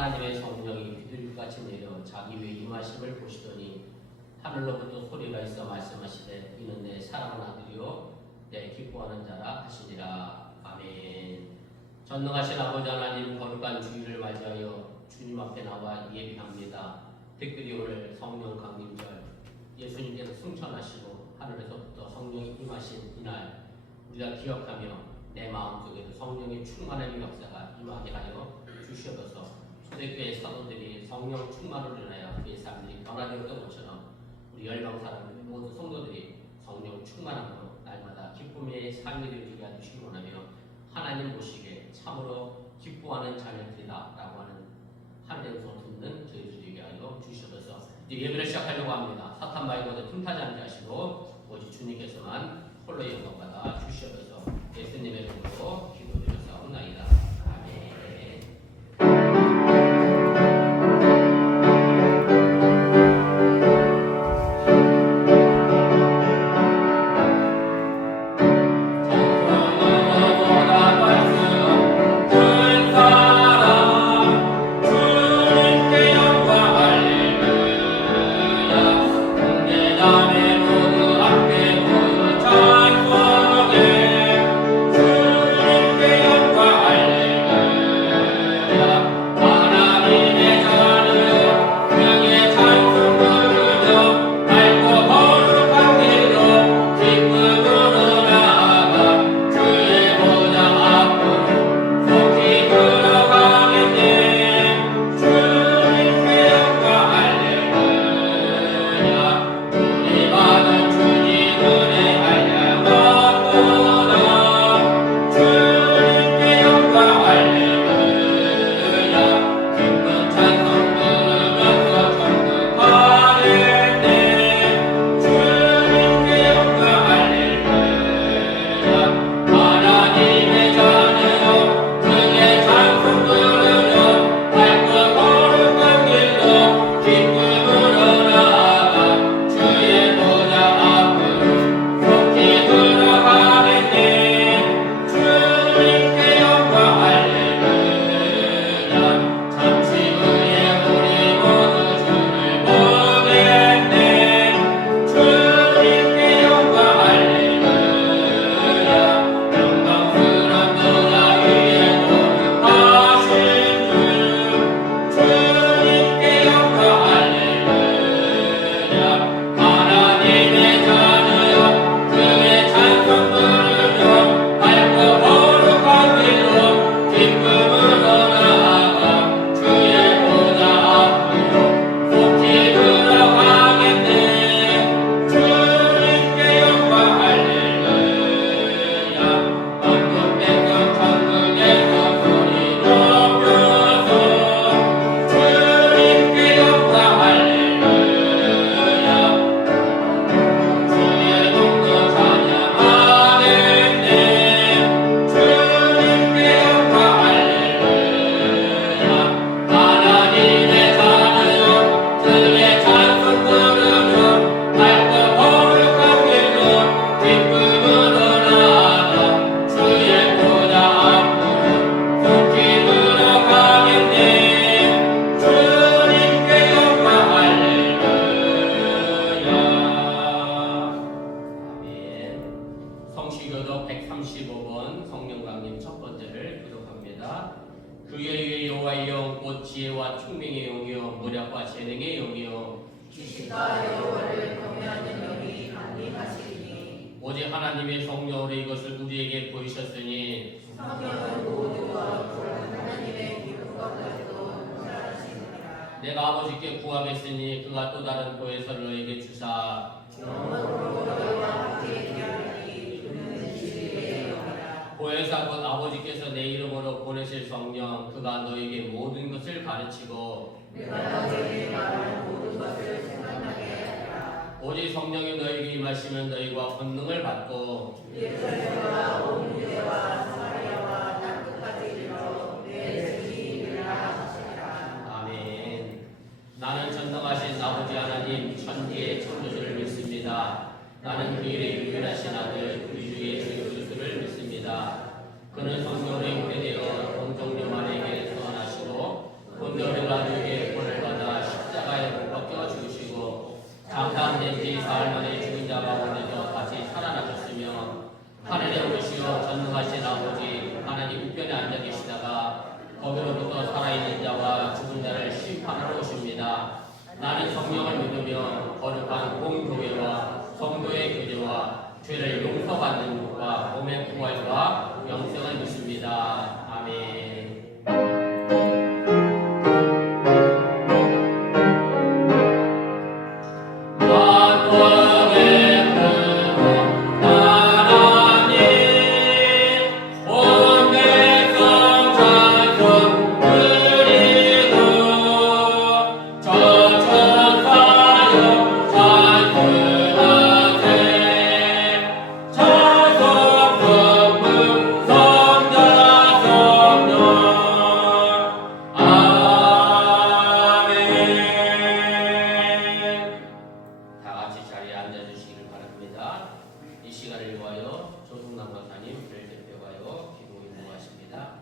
하나님의 성령이 비둘기같이 내려 자기 위에 임하심을 보시더니 하늘로부터 소리가 있어 말씀하시되 이는 내 사랑하는 아들이요 내 기뻐하는 자라 하시니라. 아멘. 전능하신 아버지 하나님, 거룩한 주일을 맞이하여 주님 앞에 나와 예배합니다. 특별히 오늘 성령 강림절, 예수님께서 승천하시고 하늘에서부터 성령이 임하신 이날 우리가 기억하며 내 마음속에도 성령의 충만함의 역사가 임하게 하여 주시옵소서. 초대교회 사도들이 성령 충만으로 인하여 그의 삶이 변화되었던 것처럼 우리 열방 사람들 모든 성도들이 성령 충만함으로 날마다 기쁨의 삶이 되게 해주시기 원하며 하나님 보시기에 참으로 기뻐하는 자녀들이다 라고 하는 하늘에서 듣는 저희들 되게 하여 주시옵소서. 이제 예배를 시작하려고 합니다. 사탄 말고도 틈타지 않게 하시고 오직 주님께서만 홀로 영광받아 주시옵소서. 예수님의 이름으로 기도드렸사옵나이다. 아멘. 성시교독 135번 성령강림 첫 번째를 교독합니다. 그의 위에 여호와의 영, 곧 지혜와 총명의 영이요 모략과 재능의 영이요 지식과 여호와를 경외하는 영이 강림하시리니 오직 하나님의 성령으로 이것을 우리에게 보이셨으니 성령은 모두와 하나님의 기쁨과까지도 동달하시느니라. 내가 아버지께 구하겠으니 그가 또 다른 보혜사를 너에게 주사 영원으로 너희와 함께 계하리니 그는 진리의 영이라. 보혜사 곧 아버지께서 내 이름으로 보내실 성령, 그가 너에게 모든 것을 가르치고 내가 너희에게 말하는 모든 것을 생각나게 하리라. 오직 성령이 너에게 임하시면 너희가 권능을 받고 예루살렘과 온 유대와 사마리아와 땅 끝까지 이르러 내 증인이라 하시니라. 아멘. 나는 전능하신 아버지 하나님 천지의 창조주를 믿습니다. 나는 그 일에 유일하신 아들 우리 주 예수 그리스도를 믿습니다. 그는 성령으로 잉태되어 동정녀 마리아에게 태어나시고 본토 거룩한 공교회와 성도의 교제와 죄를 용서받는 것과 몸의 부활과 영생을 믿습니다. 아멘. 다 같이 자리에 앉아주시기를 바랍니다. 이 시간을 위하여 조승남 강사님을 대표하여 기도 인도하십니다.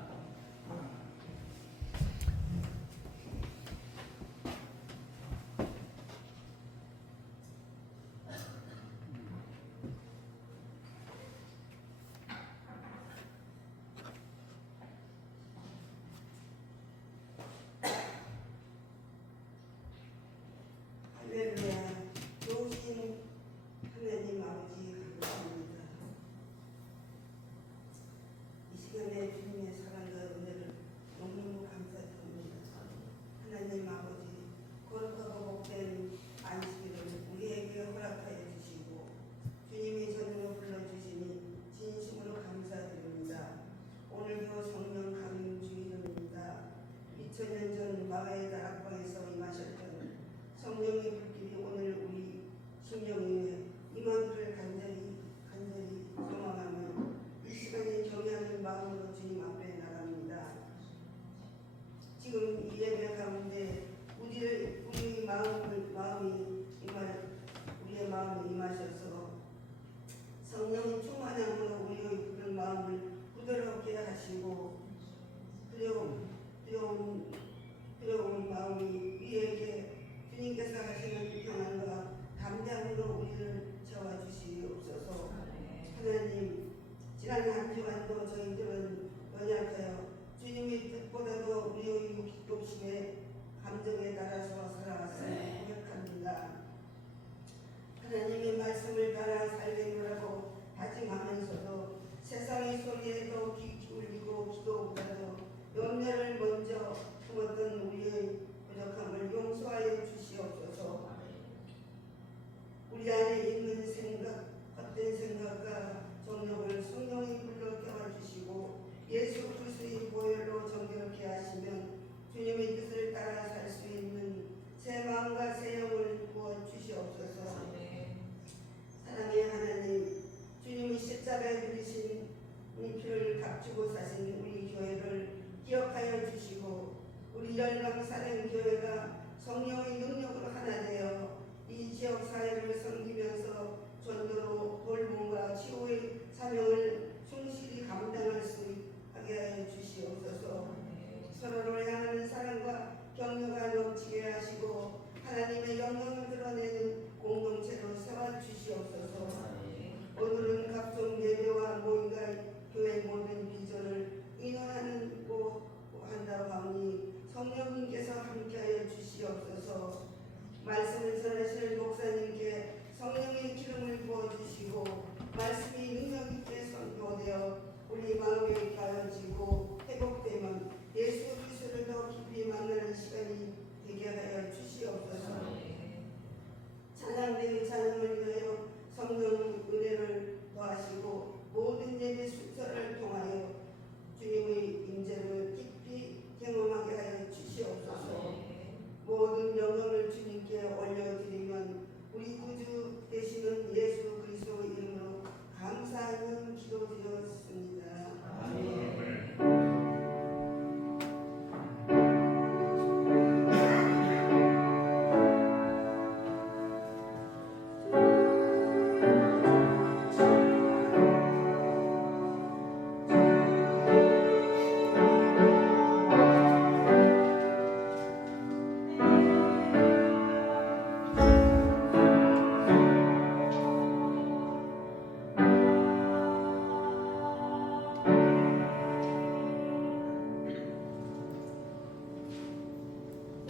할렐루야. 좋으신 하나님 아버지 감사합니다. 이 시간에 주님의 사랑과 은혜를 너무너무 감사드립니다. 하나님 아버지 거룩하고 복된 안식일을 우리에게 허락하여 주시고 주님이 저녁을 불러주시니 진심으로 감사드립니다. 오늘도 성령 강림 주일입니다. 2000년 전 마가의 다락방에서 임하셨던 성령의 불길이 오늘 우리 심령에 임하기를 간절히 소망하며 이 시간에 경외하는 마음으로 주님 앞에 나갑니다. 지금 이 예배 가운데 우리의 마음이 임하셔서 성령의 충만함으로 우리의 그런 마음을 부드럽게 하시고 두려운 마음이 우리에게 주님께서 하시는 평안과 담대함으로 우리를 채워주시옵소서. 하나님, 지난 한 주간도 저희들은 연약하여 주님의 뜻보다도 우리의 욕심의 감정에 따라서 살아왔음을 고백합니다. 하나님의 말씀을 따라 살겠노라고 다짐하면서도 세상의 소리에 더 귀 기울이고 기도보다도 염려를 먼저 품었던 우리의 부족함을 용서하여 주시옵소서. 우리 안에 있는 헛된 생각과 정욕을 성령이 불러 태워주시고 예수 그리스도의 보혈로 정결케 하시면 주님의 뜻을 따라 살 수 있는 새 마음과 새 영을 부어 주시옵소서. 사랑의 하나님, 주님이 십자가에 들이신 이 피를 값주고 사신 우리 교회를 기억하여 주시고 우리 열방사랑교회가 성령의 능력으로 하나 되어 이 지역 사회를 섬기면서 전도로 돌봄과 치유의 사명을 충실히 감당할 수 하게 하여 주시옵소서. 서로를 향하는 사랑과 격려가 넘치게 하시고 하나님의 영광을 드러내는 공동체로 세워 주시옵소서. 오늘은 각종 예배와 모임과 교회 모든 비전을 인원하고 한다고 하니 성령님께서 함께하여 주시옵소서. 말씀을 전하실 목사님께 성령의 기름을 부어주시고 말씀이 능력 있게 선포되어 우리 마음에 가여지고 회복되면 예수 그리스도를 더 깊이 만나는 시간이 되게 하여 주시옵소서. 찬양대의 찬양을 위하여 성령 은혜를 더하시고 모든 예배 순서를 통하여 주님의 임재를 깊이 경험하게 하여 주시옵소서. 모든 영광을 주님께 올려드리면 우리 구주 되시는 예수 그리스도의 이름으로 감사하는 기도드렸습니다. 아멘.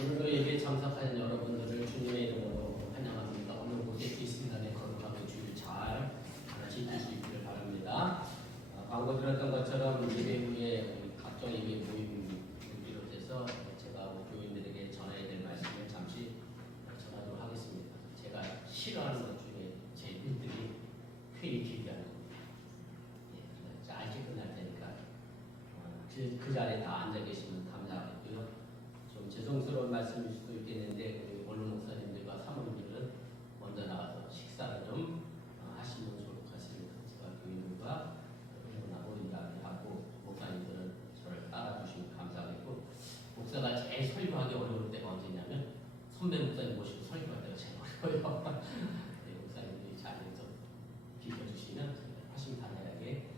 오늘도 예배에 참석하신 여러분들을 주님의 이름으로 환영합니다. 오늘 모두에게 있습니다에 거룩하게 주를 잘 지킬 수 있기를 바랍니다. 광고 들었던 것처럼 예배 후에 각종 예배 모임을 비롯해서 제가 교인들에게 전해야 될 말씀을 잠시 전하도록 하겠습니다. 제가 싫어하는 것 중에 제 1등이 회의 길게 하는 겁니다. 짧게 끝날 테니까 그 자리에 다 앉아 계시면 감사하겠고요. 좀 죄송스러운 말씀일 수도 있겠는데 우리 원로 목사님들과 사모님들은 먼저 나와서 식사를 좀 하시면 좋을 것 같습니다. 제가 교인들과 하고 이야기하고 목사님들은 저를 따라주시면 감사하겠고, 목사가 제일 설교하기 어려울 때가 언제냐면 선배 목사님 모시고 설교할 때가 제일 어려워요. 네, 목사님들이 잘 좀 비켜주시면 하신 간단하게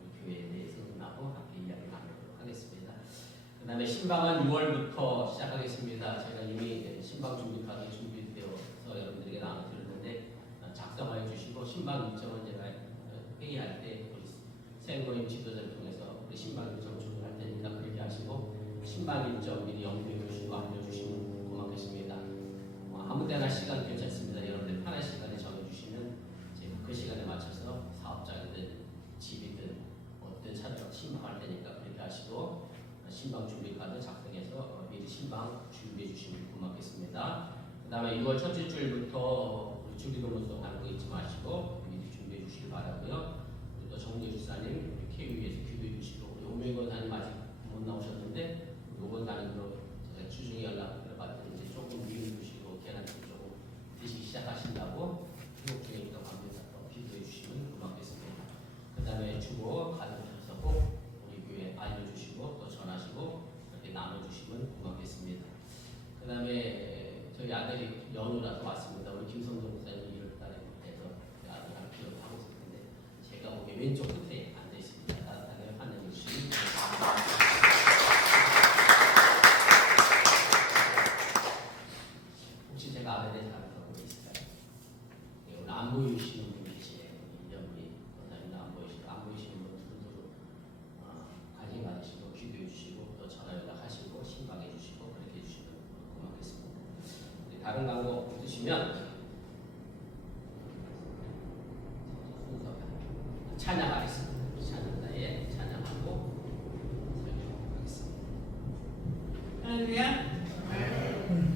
우리 교회에 대해서 나고 함께 이야기 나누도록 하겠습니다. 그 다음에 신방은 6월부터 시작하겠습니다. 제가 이미 신방 준비하기 준비되어서 여러분들에게 나눠드렸는데 작성하여 주시고, 신방 일정은 제가 회의할 때 생모임 지도자를 통해서 우리 신방 일정 조정할 테니까 그렇게 하시고, 신방 일정 미리 염두에 두시고 알려주시면 고맙겠습니다. 아무 때나 시간 괜찮습니다. 여러분들 편한 시간에 정해주시면 제가 그 시간에 맞춰서 사업장이든 집이든 어떤 차례로 신방할 테니까 그렇게 하시고, 신방 준비 카드 작성해서 미리 신방 준비해 주시면 고맙겠습니다. 그 다음에 6월 첫째 주일부터 우리 주기도문서 하는 거 잊지 마시고 미리 준비해 주시기 바라고요. 또 정재 주사님 KU에서 기도해 주시고, 우리 오명건 사님 아직 못 나오셨는데 오건 사님으로 제가 주중에 연락을 받더니 이제 조금 미리 주시고 계란 조금 드시기 시작하신다고 회복 중에 있다고 합니다. 기도해 주시면 고맙겠습니다. 그 다음에 주보 가져오셔서 꼭 우리 교회 알려주시고 또 전하시고 이렇게 나눠주시면 고맙겠습니다. 그 다음에 저희 아들이 연휴라서 왔습니다. 우리 김성정 목사님 1월달에 해서 아들 한 필요도 하고 있을 텐데 제가 보기에 왼쪽 끝에 앉아 있습니다. 따뜻하게 환영해 주시면 감사합니다. 혹시 제가 아들에 잘하는 거 있을까요? 네, 오늘 안 보이시는 분 계시네요. 이현미 원장님 안 보이시는 분 두루두루 관심 가지시고 기도해 주시고 또 전화 연락하시고 신방해 주시고 그렇게 해주시면 고맙겠습니다. 다른 광고 없으시면 찬양하겠습니다. 찬양다에 찬양하고 설교하겠습니다. 할렐루야.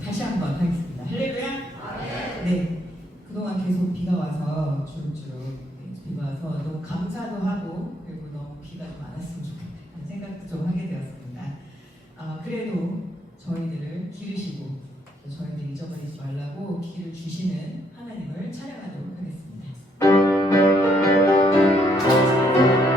다시 한번 하겠습니다. 할렐루야. 네, 그동안 계속 비가 와서 주룩주룩 비가 와서 너무 감사도 하고 그리고 너무 비가 좀 안 왔으면 좋겠다는 생각도 좀 하게 되었습니다. 그래도 저희들을 기르시고 저희들 잊어버리지 말라고 기를 주시는 하나님을 찬양하도록 하겠습니다. Hallelujah.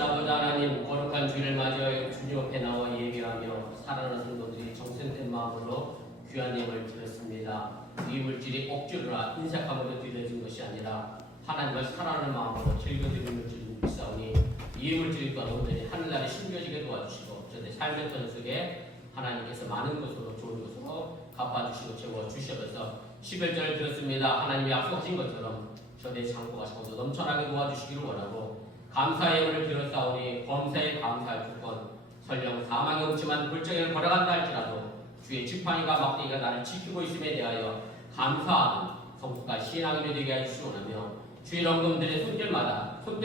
전능하신 아버지 하나님, 거룩한 주일을 맞이하여 주님 앞에 나와 예배하며 사랑하는 성도들이 정성된 마음으로 귀한 예물을 드렸습니다. 이 물질이 억지로나 인색함으로 드려진 것이 아니라 하나님을 사랑하는 마음으로 즐겨드리는 물질을 믿사오니 이 물질이 또한 오늘이 하늘나라에 심겨지게 도와주시고 저দের 삶의 던 속에 하나님께서 많은 것으로 좋은 것으로 갚아주시고 채워주셔서 11절을 들었습니다. 하나님이 약속하신 것처럼 저দের 창고가 차고 넘쳐나게 도와주시기를 원하고 감사의 예물을 드렸사오니 범사에 감사할 조건 설령 사망의 음침한 골정에 걸어간다 할지라도 주의 지팡이가 막대기가 나를 지키고 있음에 대하여 감사하는 성숙한 신앙이 되게 해주시오며 주의 영금들의 손길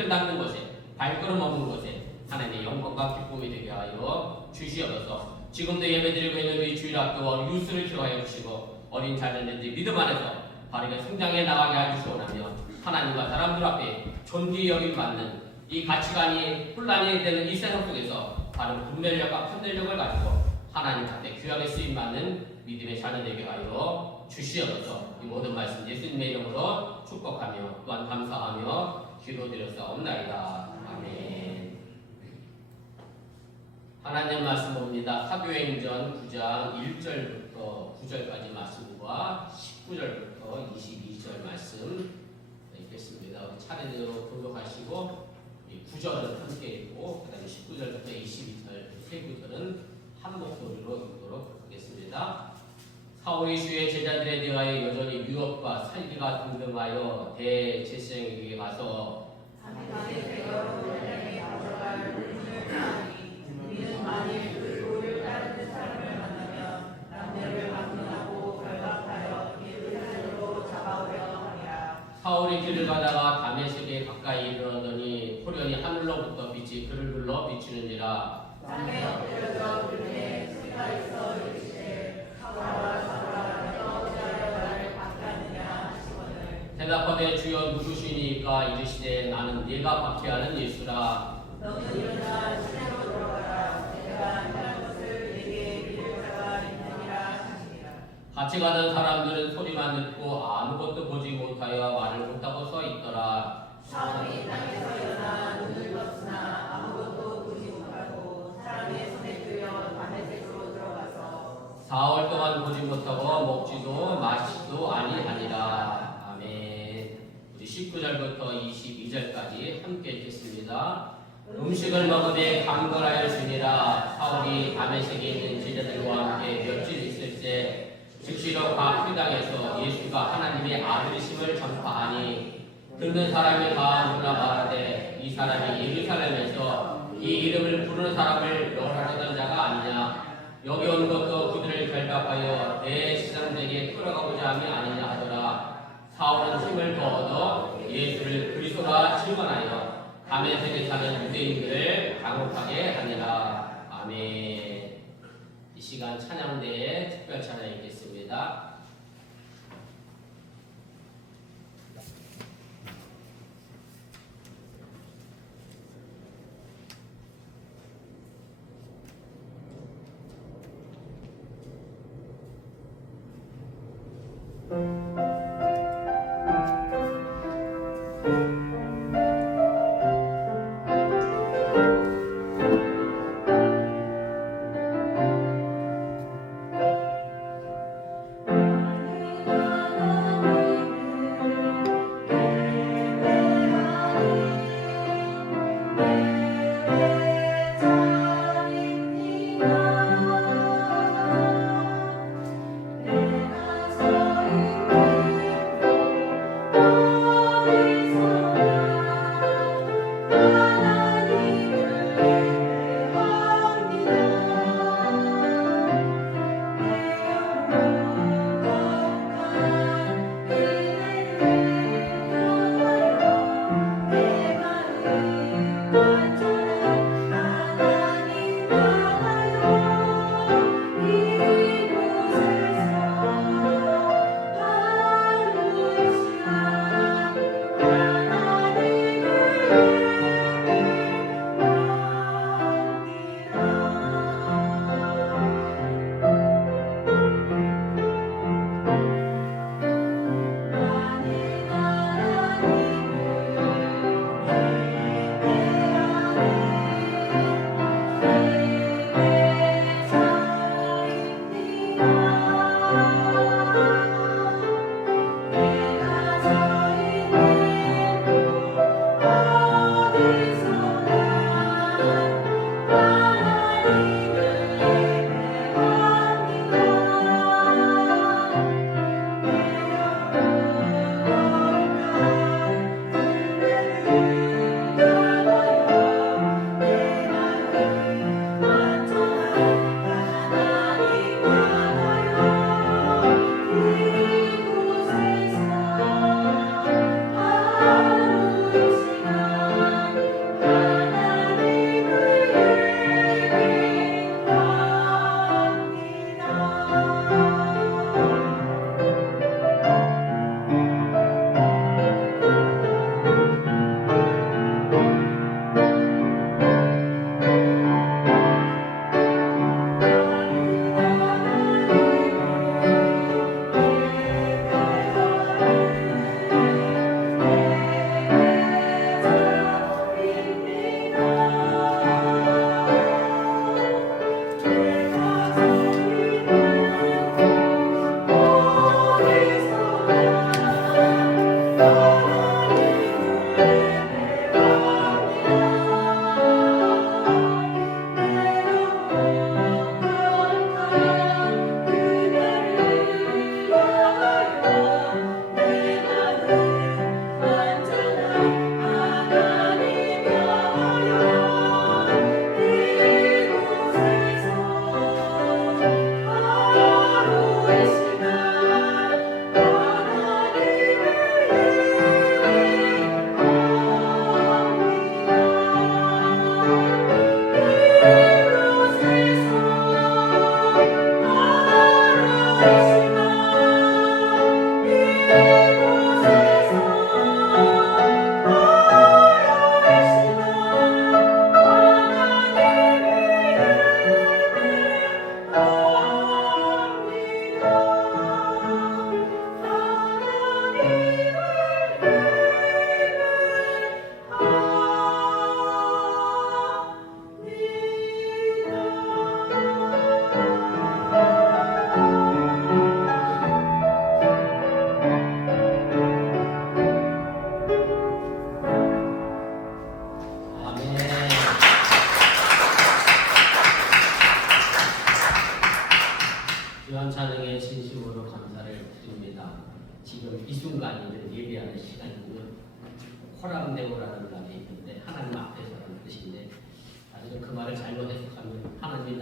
닿는 곳에 발걸음 없는 곳에 하나님의 영광과 기쁨이 되게 하여 주시옵소서. 지금도 예배드리고 있는 우리 주일 학교와 유스를 기억하여 주시고 어린 자녀들이 믿음 안에서 바르게 성장해 나가게 해주시오며 하나님과 사람들 앞에 존귀히 여김 받는 이 가치관이 혼란이 되는 이 세상 속에서 바른 분별력과 판단력을 가지고 하나님 앞에 귀하게 쓰임받는 믿음의 자녀 되게 하여 주시옵소서. 이 모든 말씀 예수님의 이름으로 축복하며 또한 감사하며 기도드렸사옵나이다. 아멘. 하나님 말씀 봅니다. 사도행전 9장 1절부터 9절까지 말씀과 19절부터 22절 말씀 읽겠습니다. 차례대로 교독하시고 9절은 함께 읽고 그 다음에 19절부터 22절 세 구절은 한 목소리로 읽도록 하겠습니다. 사울이 주의 제자들에 대하여 여전히 유업과 살기가 등등하여 대제사장에게 가서 우리는 만일 그 도를 따르는 사람을 만나면 남녀를 방문하고 결박하여 예루살렘으로 잡아오려 하리라. 사울이 길을 가다가 다메섹에 가까이 이르러더니 호련히 하늘로부터 빛이 그를 둘러 비치느니라. 땅에 엎드려져 그네 수가 있어 이르시되 사울아 사울아 내가 어찌하여 나를 박해하느냐 하시거늘 대답하되 주여 누구시니까 이르시되 나는 네가 박해하는 예수라. 너는 일어나 시내로 들어가라. 내가 행할 것을 내게 이를 자가 있느니라 하시니라. 같이 가던 사람들은 소리만 듣고 아무것도 보지 못하여 말을 못하고 서 있더라. 사울이 땅에서 일어나 눈을 떴으나 아무것도 보지 못하고 사람의 손에 끌려 다메섹으로 들어가서 사흘 동안 보지 못하고 먹지도 마시지도 아니하니라. 아멘. 우리 19절부터 22절까지 함께 읽겠습니다. 음식을 먹으며 강건하여 주니라. 사울이 다메섹에 있는 제자들과 함께 며칠 있을 때 즉시로 각 회당에서 예수가 하나님의 아들이심을 전파하니 듣는 사람이 다 누나 말하되 이 사람이 예루살렘에서 이 이름을 부르는 사람을 멸하려던 자가 아니냐. 여기 온 것도 그들을 결박하여 대제사장에게 끌어가고자 함이 아니냐 하더라. 사울은 힘을 더 얻어 예수를 그리스도라 증언하여 다메섹에 사는 유대인들을 당혹하게 하니라. 아멘. 이 시간 찬양대에 특별 찬양 읽겠습니다.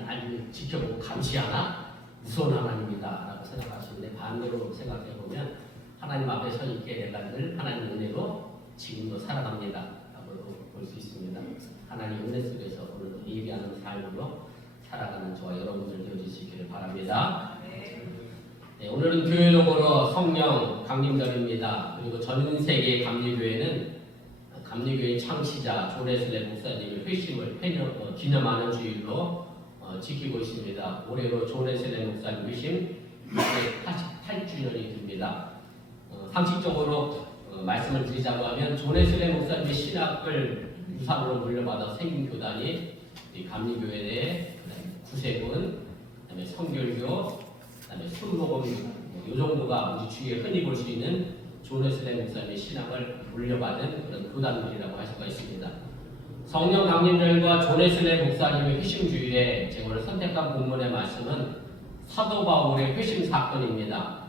날 지켜보고 감시하나? 무서운 하나님이다라고 생각하시는데 반대로 생각해보면 하나님 앞에 서 있게 내가 늘 하나님 은혜로 지금도 살아갑니다라고 볼 수 있습니다. 하나님 은혜 속에서 오늘도 예비하는 삶으로 살아가는 저와 여러분들 되어주시기를 바랍니다. 네, 오늘은 교회록으로 성령 강림절입니다. 그리고 전 세계 감리교회는 감리교회 창시자 존 웨슬리 목사님의 회심을 기념하는 주일로 지키고 있습니다. 올해로 존 웨슬리 목사님 회심 288주년이 됩니다. 상식적으로 말씀을 드리자고 하면 존 웨슬리 목사님의 신학을 유산으로 물려받아 생긴 교단이 감리교회 내 구세군, 그다음에 성결교, 그다음에 순복음 이 정도가 우리 주위에 흔히 볼 수 있는 존 웨슬리 목사님의 신학을 물려받은 그런 교단들이라고 할 수가 있습니다. 성령 강림절과 존 웨슬리 목사님의 회심 주일에 제가 오늘 선택한 본문의 말씀은 사도 바울의 회심 사건입니다.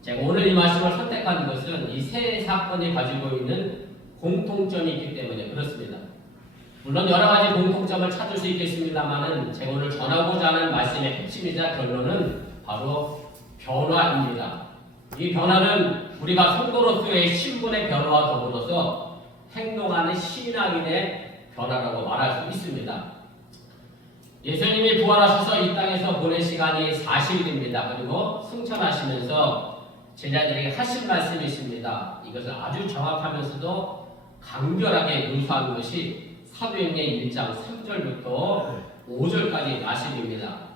제가 오늘 이 말씀을 선택한 것은 이 세 사건이 가지고 있는 공통점이 있기 때문에 그렇습니다. 물론 여러 가지 공통점을 찾을 수 있겠습니다만은 제가 오늘 전하고자 하는 말씀의 핵심이자 결론은 바로 변화입니다. 이 변화는 우리가 성도로서의 신분의 변화와 더불어서 행동하는 신앙인의 변화라고 말할 수 있습니다. 예수님이 부활하셔서 이 땅에서 보낸 시간이 40일입니다. 그리고 승천하시면서 제자들에게 하신 말씀이 있습니다. 이것을 아주 정확하면서도 간결하게 묘사한 것이 사도행전 1장 3절부터 5절까지 말씀입니다.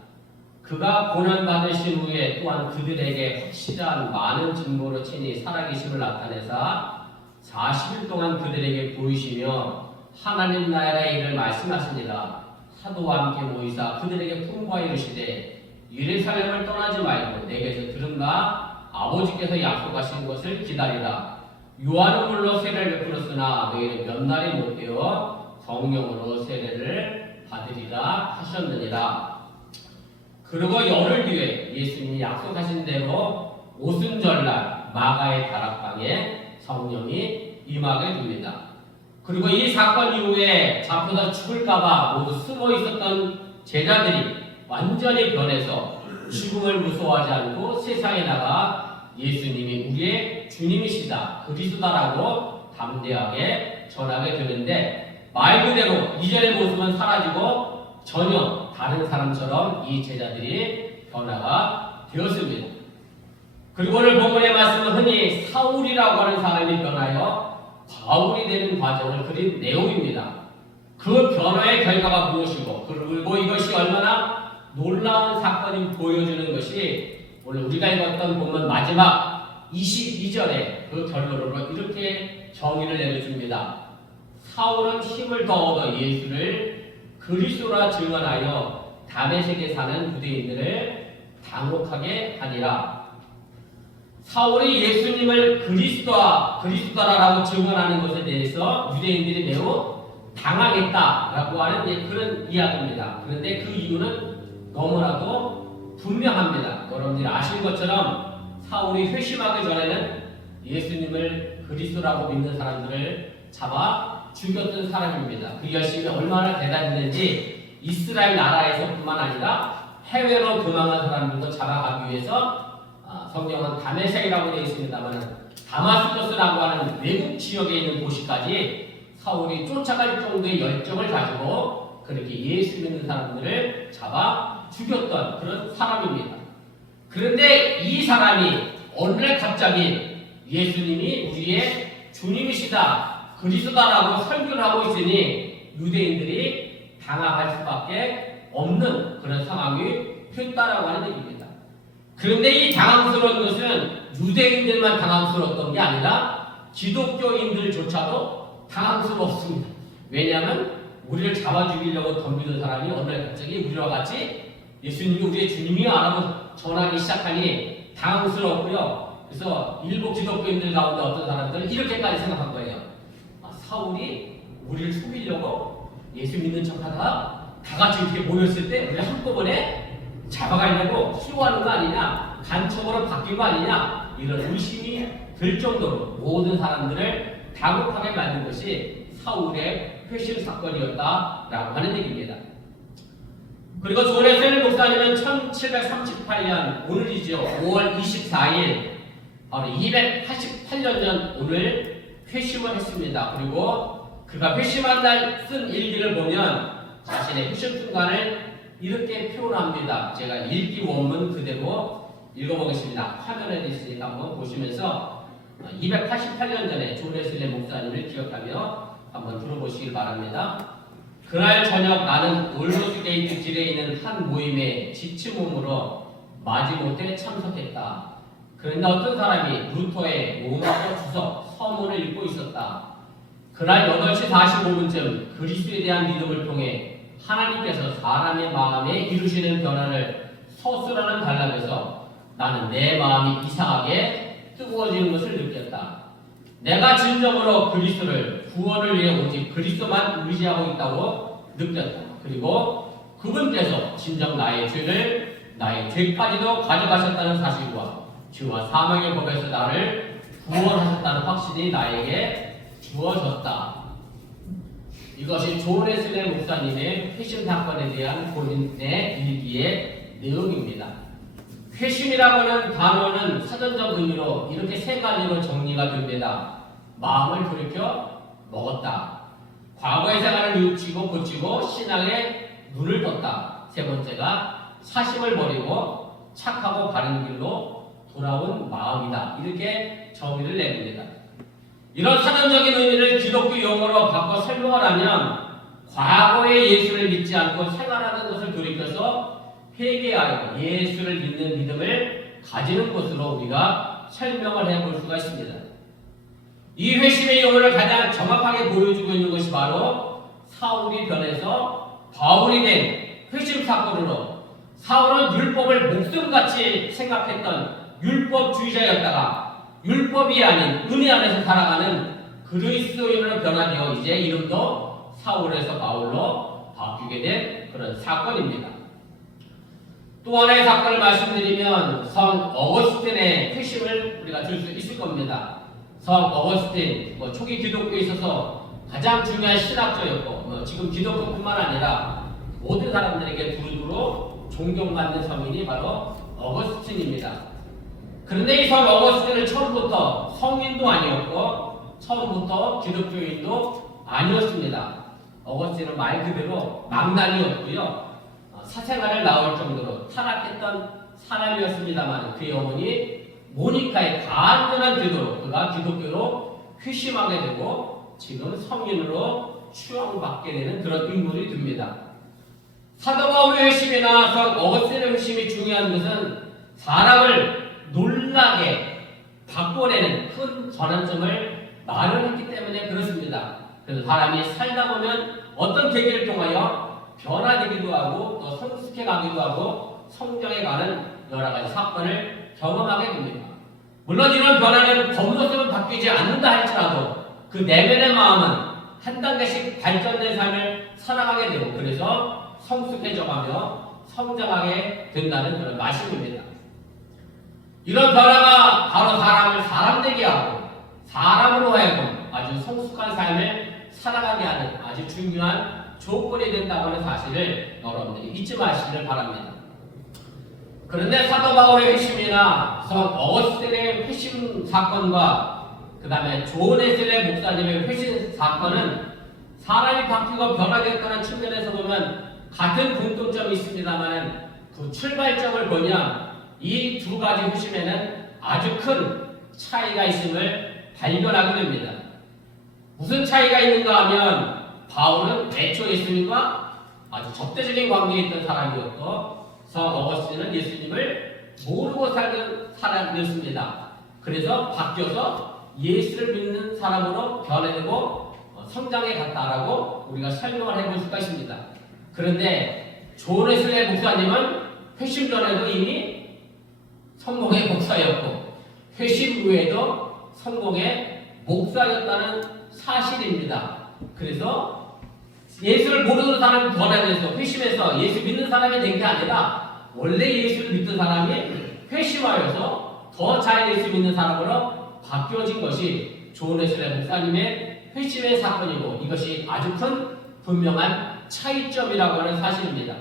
그가 고난받으신 후에 또한 그들에게 확실한 많은 증거로 친히 살아계심을 나타내사 40일 동안 그들에게 보이시며 하나님 나라의 일을 말씀하시니라. 사도와 함께 모이사 그들에게 풍부하여 이르시되 예루살렘을 떠나지 말고 내게서 들은 바 아버지께서 약속하신 것을 기다리라. 요한은 물로 세례를 베풀었으나 너희는 몇 날이 못 되어 성령으로 세례를 받으리라 하셨느니라. 그리고 열흘 뒤에 예수님이 약속하신 대로 오순절날 마가의 다락방에 성령이 임하게 됩니다. 그리고 이 사건 이후에 잡혀서 죽을까봐 모두 숨어 있었던 제자들이 완전히 변해서 죽음을 무서워하지 않고 세상에 나가 예수님이 우리의 주님이시다, 그리스도다라고 담대하게 전하게 되는데 말 그대로 이전의 모습은 사라지고 전혀 다른 사람처럼 이 제자들이 변화가 되었습니다. 그리고 오늘 본문의 말씀은 흔히 사울이라고 하는 사람이 변하여 바울이 되는 과정을 그린 내용입니다. 그 변화의 결과가 무엇이고 그리고 이것이 얼마나 놀라운 사건이 보여주는 것이 오늘 우리가 읽었던 본문 마지막 22절에 그 결론으로 이렇게 정의를 내려줍니다. 사울은 힘을 더 얻어 예수를 그리스도라 증언하여 다메섹에 사는 유대인들을 당혹하게 하니라. 사울이 예수님을 그리스도라라고 증언하는 것에 대해서 유대인들이 매우 당황했다라고 하는 그런 이야기입니다. 그런데 그 이유는 너무나도 분명합니다. 여러분들이 아시는 것처럼 사울이 회심하기 전에는 예수님을 그리스도라고 믿는 사람들을 잡아 죽였던 사람입니다. 그 열심이 얼마나 대단했는지 이스라엘 나라에서뿐만 아니라 해외로 도망한 사람들도 잡아가기 위해서 성경은 다메섹이라고 되어 있습니다만 다마스커스라고 하는 외국 지역에 있는 도시까지 사울이 쫓아갈 정도의 열정을 가지고 그렇게 예수 믿는 사람들을 잡아 죽였던 그런 사람입니다. 그런데 이 사람이 어느 날 갑자기 예수님이 우리의 주님이시다, 그리스도다라고 설교를 하고 있으니 유대인들이 당황할 수밖에 없는 그런 상황이 됐다라고 하는 얘기입니다. 그런데 이 당황스러운 것은 유대인들만 당황스러웠던 게 아니라 기독교인들조차도 당황스러웠습니다. 왜냐하면 우리를 잡아 죽이려고 덤비던 사람이 어느 날 갑자기 우리와 같이 예수님이 우리의 주님이야라고 전하기 시작하니 당황스럽고요. 그래서 일부 기독교인들 가운데 어떤 사람들은 이렇게까지 생각한 거예요. 사울이 우리를 속이려고 예수 믿는 척하다가 다 같이 이렇게 모였을 때 우리 한꺼번에 잡아가려고 수호하는 거 아니냐, 간첩으로 바뀐 거 아니냐, 이런 의심이 들 정도로 모든 사람들을 다급하게 만든 것이 사울의 회심 사건이었다라고 하는 얘기입니다. 그리고 존 웨슬리 목사님은 1738년 오늘이죠. 5월 24일 바로 288년 전 오늘 회심을 했습니다. 그리고 그가 회심한 날 쓴 일기를 보면 자신의 회심 순간을 이렇게 표현합니다. 제가 일기 원문 그대로 읽어보겠습니다. 화면에 있으니까 한번 보시면서 288년 전에 존 웨슬리 목사님을 기억하며 한번 들어보시길 바랍니다. 그날 저녁 나는 올로스 게이트 길에 있는 한 모임에 지친 몸으로 마지못해 참석했다. 그런데 어떤 사람이 루터의 로마서 주석 서문을 읽고 있었다. 그날 8시 45분쯤 그리스도에 대한 믿음을 통해 하나님께서 사람의 마음에 이루시는 변화를 서술하는 단락에서 나는 내 마음이 이상하게 뜨거워지는 것을 느꼈다. 내가 진정으로 그리스도를 구원을 위해 오직 그리스도만 의지하고 있다고 느꼈다. 그리고 그분께서 진정 나의 죄를 나의 죄까지도 가져가셨다는 사실과 죄와 사망의 법에서 나를 구원하셨다는 확신이 나에게 주어졌다. 이것이 존 웨슬리 목사님의 회심 사건에 대한 본인의 일기의 내용입니다. 회심이라고 하는 단어는 사전적 의미로 이렇게 세 가지로 정리가 됩니다. 마음을 돌이켜 먹었다. 과거의 생활을 뉘우치고 고치고 신앙에 눈을 떴다. 세 번째가 사심을 버리고 착하고 바른 길로 돌아온 마음이다. 이렇게 정의를 내립니다. 이런 사전적인 의미를 기독교 용어로 바꿔 설명을 하면 과거의 예수를 믿지 않고 생활하는 것을 돌이켜서 회개하여 예수를 믿는 믿음을 가지는 것으로 우리가 설명을 해볼 수가 있습니다. 이 회심의 용어를 가장 정확하게 보여주고 있는 것이 바로 사울이 변해서 바울이 된 회심 사건으로 사울은 율법을 목숨같이 생각했던 율법주의자였다가 율법이 아닌 은혜 안에서 살아가는 그리스도인으로 변화되어 이제 이름도 사울에서 바울로 바뀌게 된 그런 사건입니다. 또 하나의 사건을 말씀드리면 성 어거스틴의 회심을 우리가 들 수 있을 겁니다. 성 어거스틴 초기 기독교에 있어서 가장 중요한 신학자였고 지금 기독교뿐만 아니라 모든 사람들에게 두루두루 존경받는 성인이 바로 어거스틴입니다. 그런데 이 성 어거스틴은 처음부터 성인도 아니었고 처음부터 기독교인도 아니었습니다. 어거스틴은 말 그대로 망나니였고요. 사생활을 낳을 정도로 타락했던 사람이었습니다만 그의 어머니 모니카의 간절한 기도로 그가 기독교로 회심하게 되고 지금 성인으로 추앙받게 되는 그런 인물이 됩니다. 사도 바울의 회심이나 성 어거스틴의 회심이 중요한 것은 사람을 놀라게 바꿔내는 큰 전환점을 마련했기 때문에 그렇습니다. 그래서 사람이 살다 보면 어떤 계기를 통하여 변화되기도 하고 또 성숙해가기도 하고 성장해가는 여러 가지 사건을 경험하게 됩니다. 물론 이런 변화는 겉모습은 바뀌지 않는다 할지라도 그 내면의 마음은 한 단계씩 발전된 삶을 살아가게 되고 그래서 성숙해져가며 성장하게 된다는 그런 말씀입니다. 이런 변화가 바로 사람을 사람 되게 하고 사람으로 하여금 아주 성숙한 삶을 살아가게 하는 아주 중요한 조건이 된다고 하는 사실을 여러분들이 잊지 마시기를 바랍니다. 그런데 사도 바울의 회심이나 성 어거스틴의 회심 사건과 그 다음에 존 웨슬리 목사님의 회심 사건은 사람이 바뀌고 변화되었다는 측면에서 보면 같은 공통점이 있습니다만 그 출발점을 보면 이 두 가지 회심에는 아주 큰 차이가 있음을 발견하게 됩니다. 무슨 차이가 있는가 하면 바울은 애초 예수님과 아주 적대적인 관계에 있던 사람이었고 성 어거스틴은 예수님을 모르고 살던 사람이었습니다. 그래서 바뀌어서 예수를 믿는 사람으로 변해되고 성장해 갔다라고 우리가 설명을 해볼 수가 있습니다. 그런데 존 웨슬리 목사님은 회심 전에도 이미 성공의 목사였고 회심 후에도 성공의 목사였다는 사실입니다. 그래서 예수를 모르는 사람이 변화돼서 회심해서 예수 믿는 사람이 된 게 아니라 원래 예수를 믿던 사람이 회심하여서 더 잘 예수 믿는 사람으로 바뀌어진 것이 존 웨슬리 목사님의 회심의 사건이고 이것이 아주 큰 분명한 차이점이라고 하는 사실입니다.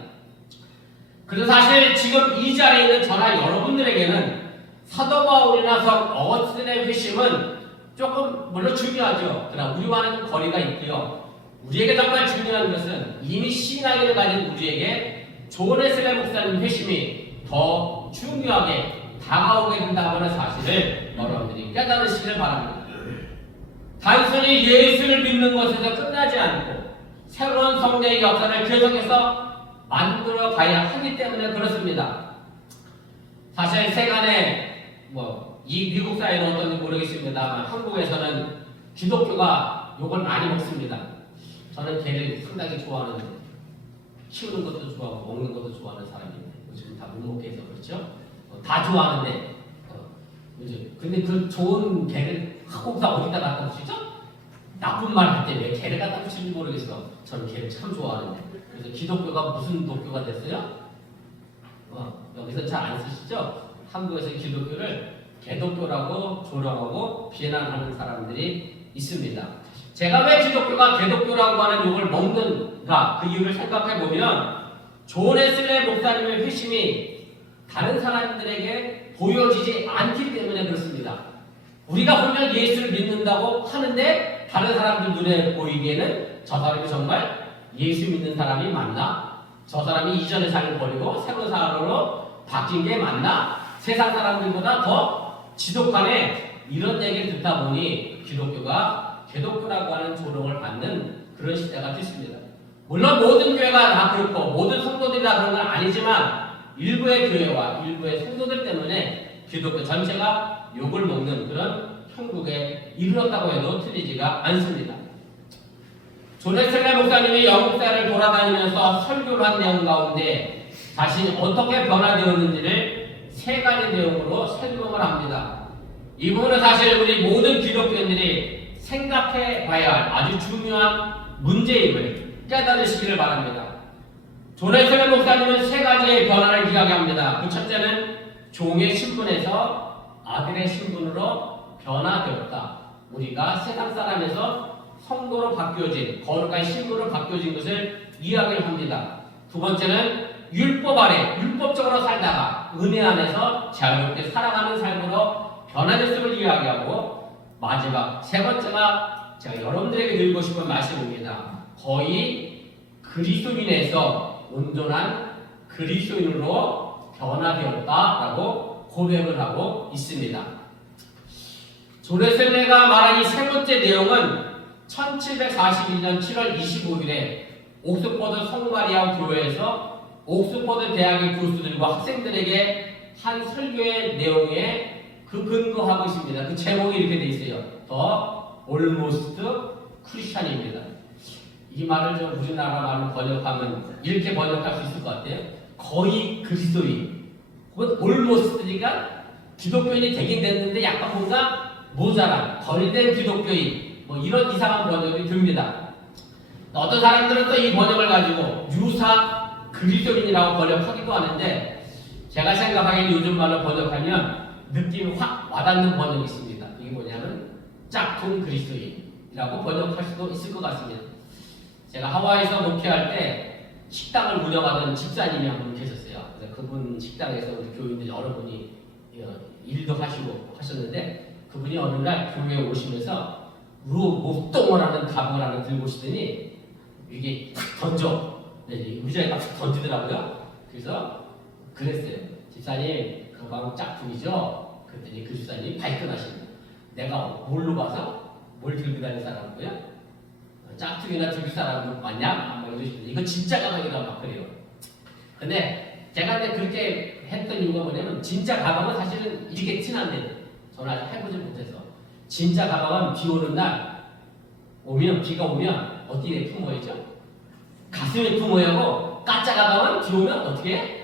그래서 사실 지금 이 자리에 있는 저나 여러분들에게는 사도 바울이나 성 어거스틴의 회심은 조금 물론 중요하죠. 그러나 우리와는 거리가 있고요. 우리에게 정말 중요한 것은 이미 신앙을 가진 우리에게 존 웨슬리 목사님 회심이 더 중요하게 다가오게 된다는 사실을 여러분들이 깨달으시길 바랍니다. 단순히 예수를 믿는 것에서 끝나지 않고 새로운 성령의 역사를 계속해서 만들어 가야 하기 때문에 그렇습니다. 사실 세간에 이 미국 사회는 어떤지 모르겠습니다만 한국에서는 기독교가 욕을 많이 먹습니다. 저는 개를 상당히 좋아하는데 키우는 것도 좋아하고 먹는 것도 좋아하는 사람인데 요즘 다 못 먹게 해서 그렇죠? 다 좋아하는데 요즘 근데 그 좋은 개를 한국사 어디다 갖다 붙이죠? 나쁜 말 할 때 왜 개를 갖다 붙이는지 모르겠어. 저는 개를 참 좋아하는데 그래서 기독교가 무슨 독교가 됐어요? 여기서 잘 안 쓰시죠? 한국에서 기독교를 개독교라고 조롱하고 비난하는 사람들이 있습니다. 제가 왜 기독교가 개독교라고 하는 욕을 먹는가 그 이유를 생각해 보면 존 웨슬리 목사님의 회심이 다른 사람들에게 보여지지 않기 때문에 그렇습니다. 우리가 보면 예수를 믿는다고 하는데 다른 사람들 눈에 보이기에는 저 사람이 정말 예수 믿는 사람이 맞나? 저 사람이 이전의 삶을 버리고 새로운 사람으로 바뀐 게 맞나? 세상 사람들보다 더 지독하네 이런 얘기를 듣다 보니 기독교가 개독교라고 하는 조롱을 받는 그런 시대가 됐습니다. 물론 모든 교회가 다 그렇고 모든 성도들이 다 그런 건 아니지만 일부의 교회와 일부의 성도들 때문에 기독교 전체가 욕을 먹는 그런 형국에 이르렀다고 해도 틀리지가 않습니다. 존 웨슬리 목사님이 영국 사회를 돌아다니면서 설교를 한 내용 가운데 자신이 어떻게 변화되었는지를 세 가지 내용으로 설명을 합니다. 이 부분은 사실 우리 모든 기독교인들이 생각해 봐야 할 아주 중요한 문제임을 깨달으시기를 바랍니다. 존 웨슬리 목사님은 세 가지의 변화를 이야기합니다. 그 첫째는 종의 신분에서 아들의 신분으로 변화되었다. 우리가 세상 사람에서 성도로 바뀌어진 거룩한 신분으로 바뀌어진 것을 이야기를 합니다. 두 번째는 율법 아래 율법적으로 살다가 은혜 안에서 자유롭게 살아가는 삶으로 변화됐음을 이야기하고 마지막 세 번째가 제가 여러분들에게 드리고 싶은 말씀입니다. 거의 그리스도인에서 온전한 그리스도인으로 변화되었다라고 고백을 하고 있습니다. 존 웨슬리가 말한 이 세 번째 내용은 1742년 7월 25일에 옥스퍼드 성마리아 교회에서 옥스퍼드 대학의 교수들과 학생들에게 한 설교의 내용에 그 근거하고 있습니다. 그 제목이 이렇게 돼 있어요. The Almost Christian입니다. 이 말을 좀 우리나라 말로 번역하면 이렇게 번역할 수 있을 것 같아요. 거의 그리스도인. 혹은 almost니까 기독교인이 되긴 됐는데 약간 뭔가 모자란 덜 된 기독교인 뭐 이런 이상한 번역이 듭니다. 어떤 사람들은 또 이 번역을 가지고 유사 그리스도인이라고 번역하기도 하는데 제가 생각하기엔 요즘 말로 번역하면 느낌이 확 와닿는 번역이 있습니다. 이게 뭐냐면 짝퉁 그리스도인이라고 번역할 수도 있을 것 같습니다. 제가 하와이에서 목회할 때 식당을 운영하던 집사님이 한 분 계셨어요. 그래서 그분 식당에서 우리 교인들 여러분이 일도 하시고 하셨는데 그분이 어느 날 교회에 오시면서 목동을 하는 가방을 하나 들고 오시더니 이게 탁 던져 의자에 딱 던지더라고요. 그래서 그랬어요. 집사님 가방 짝퉁이죠? 그랬더니 그 집사님이 발끈하십니다. 내가 뭘로 봐서 뭘 들고 다니는 사람이고요? 짝퉁이나 들고 사람은 맞냐? 이러시더니 이거 진짜 가방이라 막 그래요. 근데 제가 그렇게 했던 이유가 뭐냐면 진짜 가방은 사실은 이렇게 티난데 저는 아직 해보지 못해서 진짜 가방은 비 오는 날 비가 오면 어디에 품어야죠? 가슴에 품어야고 가짜 가방은 비 오면 어떻게 해?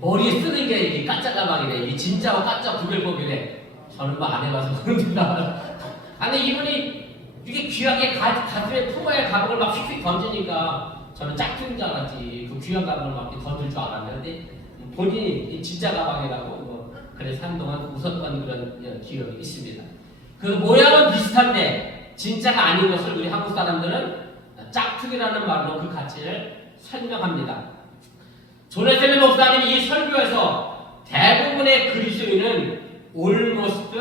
머리에 쓰는 게 이게 가짜 가방이래. 이게 진짜와 가짜 구별법이래. 저는 뭐 안 해봐서 모릅니다. 아니 이분이 이게 귀하게 가슴에 품어야 할 가방을 막 휙휙 던지니까 저는 짝퉁인 줄 알았지. 그 귀한 가방을 막 던질 줄 알았는데 본인이 진짜 가방이라고 그래서 한동안 웃었던 그런 기억이 있습니다. 그 모양은 비슷한데 진짜가 아닌 것을 우리 한국 사람들은 짝퉁이라는 말로 그 가치를 설명합니다. 존 웨슬리 목사님이 이 설교에서 대부분의 그리스도인은 올모스트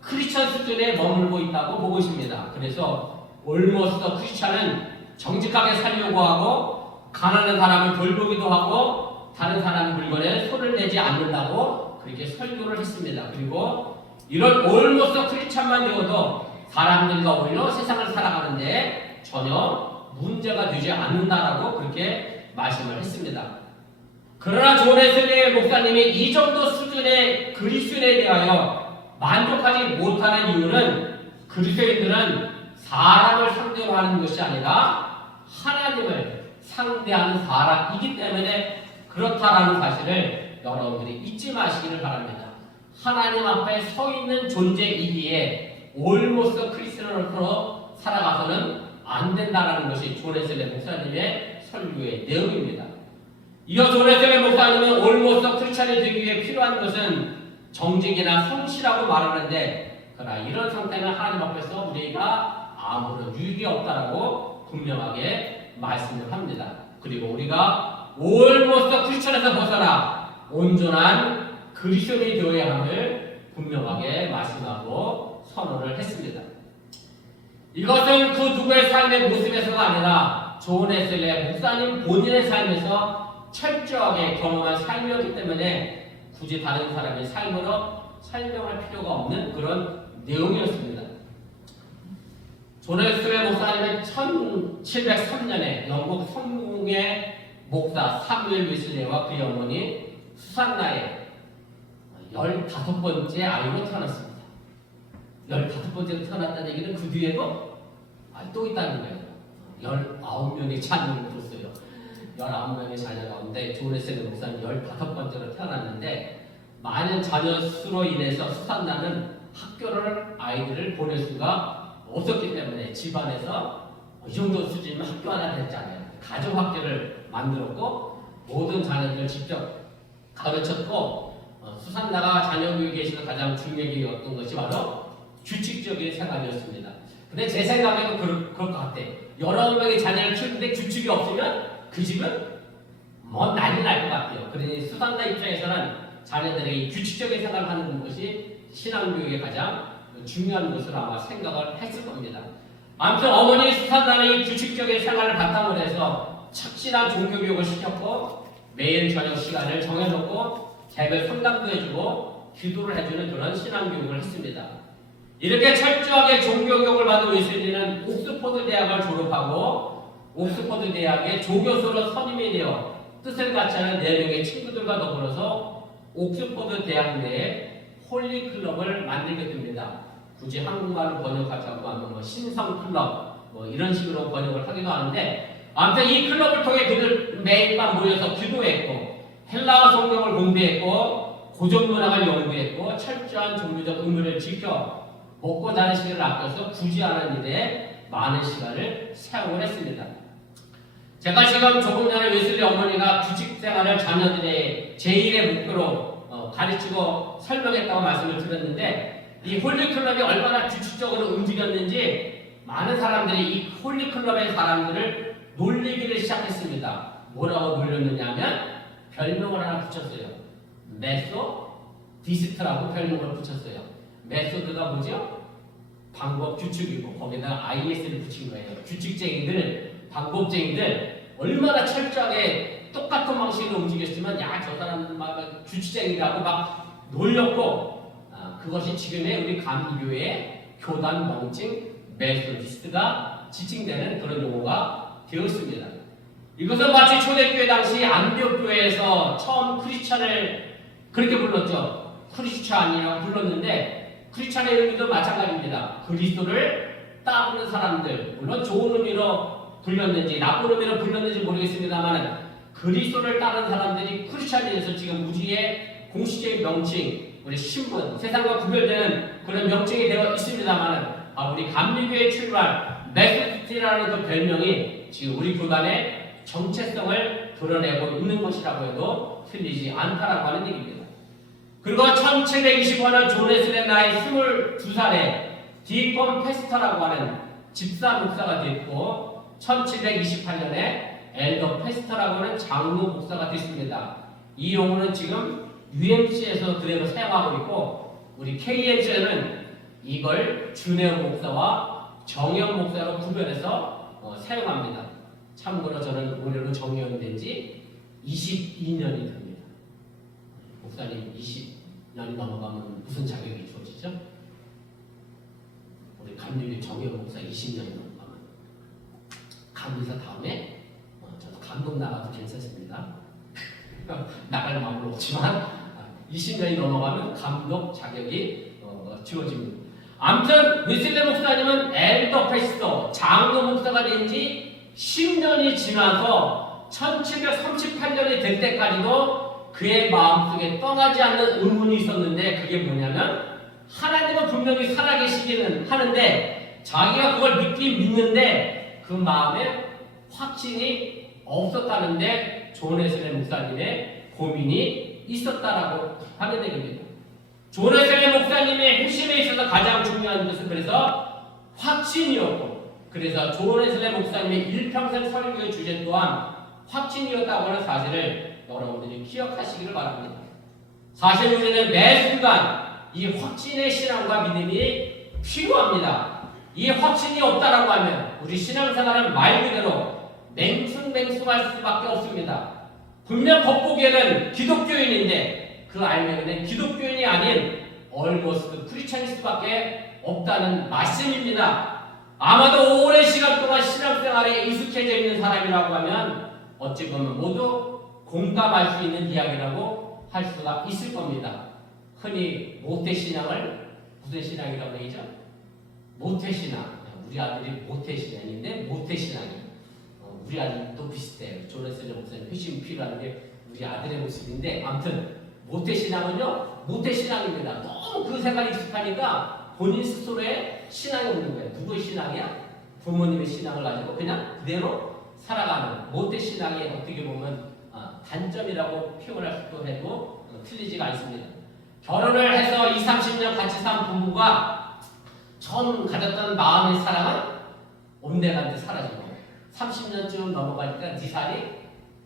크리스천 수준에 머물고 있다고 보고 있습니다. 그래서 올모스트 크리스천은 정직하게 살려고 하고 가난한 사람을 돌보기도 하고 다른 사람 물건에 손을 대지 않는다고 그렇게 설교를 했습니다. 그리고 이런 올모스트 크리스천만 되어도 사람들과 오히려 세상을 살아가는데 전혀 문제가 되지 않는다라고 그렇게 말씀을 했습니다. 그러나 존 웨슬리 목사님이 이 정도 수준의 그리스도인에 대하여 만족하지 못하는 이유는 그리스도인들은 사람을 상대로 하는 것이 아니라 하나님을 상대하는 사람이기 때문에 그렇다라는 사실을 여러분들이 잊지 마시기를 바랍니다. 하나님 앞에 서 있는 존재이기에 올모스트 크리스천으로 살아가서는 안 된다라는 것이 존 웨슬리 목사님의 설교의 내용입니다. 이어 존 웨슬리 목사님은 올모스트 크리스천이 되기 위해 필요한 것은 정직이나 성실하고 말하는데 그러나 이런 상태는 하나님 앞에서 우리가 아무런 유익이 없다라고 분명하게 말씀을 합니다. 그리고 우리가 올모스트 크리스천에서 벗어나 온전한 그리스도인이 되어야 함을 분명하게 말씀하고 선언을 했습니다. 이것은 그 누구의 삶의 모습에서가 아니라 존 웨슬리 목사님 본인의 삶에서 철저하게 경험한 삶이었기 때문에 굳이 다른 사람의 삶으로 설명할 필요가 없는 그런 내용이었습니다. 존 웨슬리 목사님은 1703년에 영국 성공의 목사 사무엘 웨슬리와 그의 어머니 수산나의 15번째 아이로 태어났습니다. 15번째로 태어났다는 얘기는 그 뒤에도 또 있다는 거예요. 19명의 자녀를 뒀어요. 19명의 자녀 가운데 존 웨슬리 목사님 15번째로 태어났는데 많은 자녀 수로 인해서 수산나는 학교를 아이들을 보낼 수가 없었기 때문에 집안에서 이 정도 수준이면 학교 하나 했잖아요. 가정학교를 만들었고 모든 자녀들을 직접 가르쳤고 수산나가 자녀 교육에 있어서 가장 중요하게 여겼던 것이 바로 규칙적인 생활이었습니다. 근데 제 생각에도 그럴 것 같아. 여러 명의 자녀를 키우는데 규칙이 없으면 그 집은 뭐 난리 날 것 같아요. 그러니 수산나 입장에서는 자녀들에게 이 규칙적인 생활을 하는 것이 신앙교육의 가장 중요한 것으로 아마 생각을 했을 겁니다. 아무튼 어머니 수산나는 이 규칙적인 생활을 바탕으로 해서 착실한 종교교육을 시켰고 매일 저녁 시간을 정해놓고 개별 상담도 해주고 기도를 해주는 그런 신앙교육을 했습니다. 이렇게 철저하게 종교교육을 받은 웨슬리는 옥스퍼드 대학을 졸업하고 옥스퍼드 대학의 조교수로 선임이 되어 뜻을 같이 하는 4명의 친구들과 더불어서 옥스퍼드 대학 내에 홀리 클럽을 만들게 됩니다. 굳이 한국말로 번역하자고 하면 뭐 신성 클럽 뭐 이런 식으로 번역을 하기도 하는데 아무튼 이 클럽을 통해 그들 매일 밤 모여서 기도했고 헬라어 성경을 공부했고 고전 문학을 연구했고 철저한 종교적 의무를 지켜 먹고 자는 시간을 아껴서 굳이 하는 일에 많은 시간을 사용을 했습니다. 제가 지금 조금 전에 웨슬리 어머니가 규칙 생활을 자녀들의 제1의 목표로 가르치고 설명했다고 말씀을 드렸는데 이 홀리클럽이 얼마나 규칙적으로 움직였는지 많은 사람들이 이 홀리클럽의 사람들을 놀리기를 시작했습니다. 뭐라고 놀렸느냐면 별명을 하나 붙였어요. 메소디스트라고 별명을 붙였어요. 메소드가 뭐죠? 방법 규칙이고 거기다가 IS를 붙인 거예요. 규칙쟁이들, 방법쟁이들 얼마나 철저하게 똑같은 방식으로 움직였으면 야 저 사람은 막 규칙쟁이라고 막 놀렸고 그것이 지금의 우리 감리교회의 교단 명칭 메소디스트가 지칭되는 그런 용어가 되었습니다. 이것은 마치 초대교회 당시 안디옥교회에서 처음 크리스찬을 그렇게 불렀죠. 크리스찬이라고 불렀는데 크리스찬의 의미도 마찬가지입니다. 그리스도를 따르는 사람들, 물론 좋은 의미로 불렸는지 나쁜 의미로 불렸는지 모르겠습니다만 그리스도를 따르는 사람들이 크리스찬에 대해서 지금 우리의 공식적인 명칭, 우리 신분, 세상과 구별되는 그런 명칭이 되어 있습니다만 우리 감리교회 출발 메소디스트라는 그 별명이 지금 우리 교단의 정체성을 드러내고 있는 것이라고 해도 틀리지 않다라고 하는 얘기입니다. 그리고 1725년 존 웨슬리 나이 22살에 디콘 페스터라고 하는 집사 목사가 됐고 1728년에 엘더 페스터라고 하는 장로 목사가 됐습니다. 이 용어는 지금 UMC에서 그대로 사용하고 있고 우리 KMC에는 이걸 준혜영 목사와 정영 목사로 구별해서 사용합니다. 참고로 저는 올해로 정영이 된 지 22년이 됩니다. 목사님 20년이 넘어가면 무슨 자격이 주어지죠? 우리 감리교 정영 목사 20년이 넘어가면 감리사 다음에 저도 감독 나가도 괜찮습니다. 나갈 마음은 없지만 20년이 넘어가면 감독 자격이 주어집니다. 아무튼 웨슬리 목사님은 엘더 페스터 장로 목사가 된 지 10년이 지나서 1738년이 될 때까지도 그의 마음속에 떠나지 않는 의문이 있었는데 그게 뭐냐면 하나님은 분명히 살아계시기는 하는데 자기가 그걸 믿긴 믿는데 그 마음에 확신이 없었다는데 존 웨슬리 목사님의 고민이 있었다라고 하는 얘기입니다. 존 웨슬리 목사님의 핵심에 있어서 가장 중요한 것은 그래서 확신이었고 그래서 존 웨슬리 목사님의 일평생 설교의 주제 또한 확신이었다고 하는 사실을 여러분들이 기억하시기를 바랍니다. 사실 우리는 매 순간 이 확신의 신앙과 믿음이 필요합니다. 이 확신이 없다라고 하면 우리 신앙생활은 말 그대로 맹숭맹숭할 수밖에 없습니다. 분명 겉보기에는 기독교인인데 그 알맹이는 기독교인이 아닌 얼거스드 크리스찬일수밖에 없다는 말씀입니다. 아마도 오랜 시간 동안 신앙생활에 익숙해져 있는 사람이라고 하면 어찌 보면 모두 공감할 수 있는 이야기라고 할 수가 있을 겁니다. 흔히 모태신앙을 무슨 신앙이라고 얘기죠? 모태신앙. 우리 아들이 모태신앙인데 모태신앙이에요. 우리 아들도 비슷해요. 존 웨슬리 목사님 회심이 필요한 게 우리 아들의 모습인데 아무튼 모태신앙은요 모태신앙입니다. 너무 그 생각이 익숙하니까 본인 스스로의 신앙이 없는 거예요. 누구의 신앙이야? 부모님의 신앙을 가지고 그냥 그대로 살아가는 모태신앙이 어떻게 보면 단점이라고 표현할 수도 해도 틀리지가 않습니다. 결혼을 해서 20, 30년 같이 산 부부가 처음 가졌던 마음의 사랑은 온데간데 사라지고 30년쯤 넘어가니까 네 살이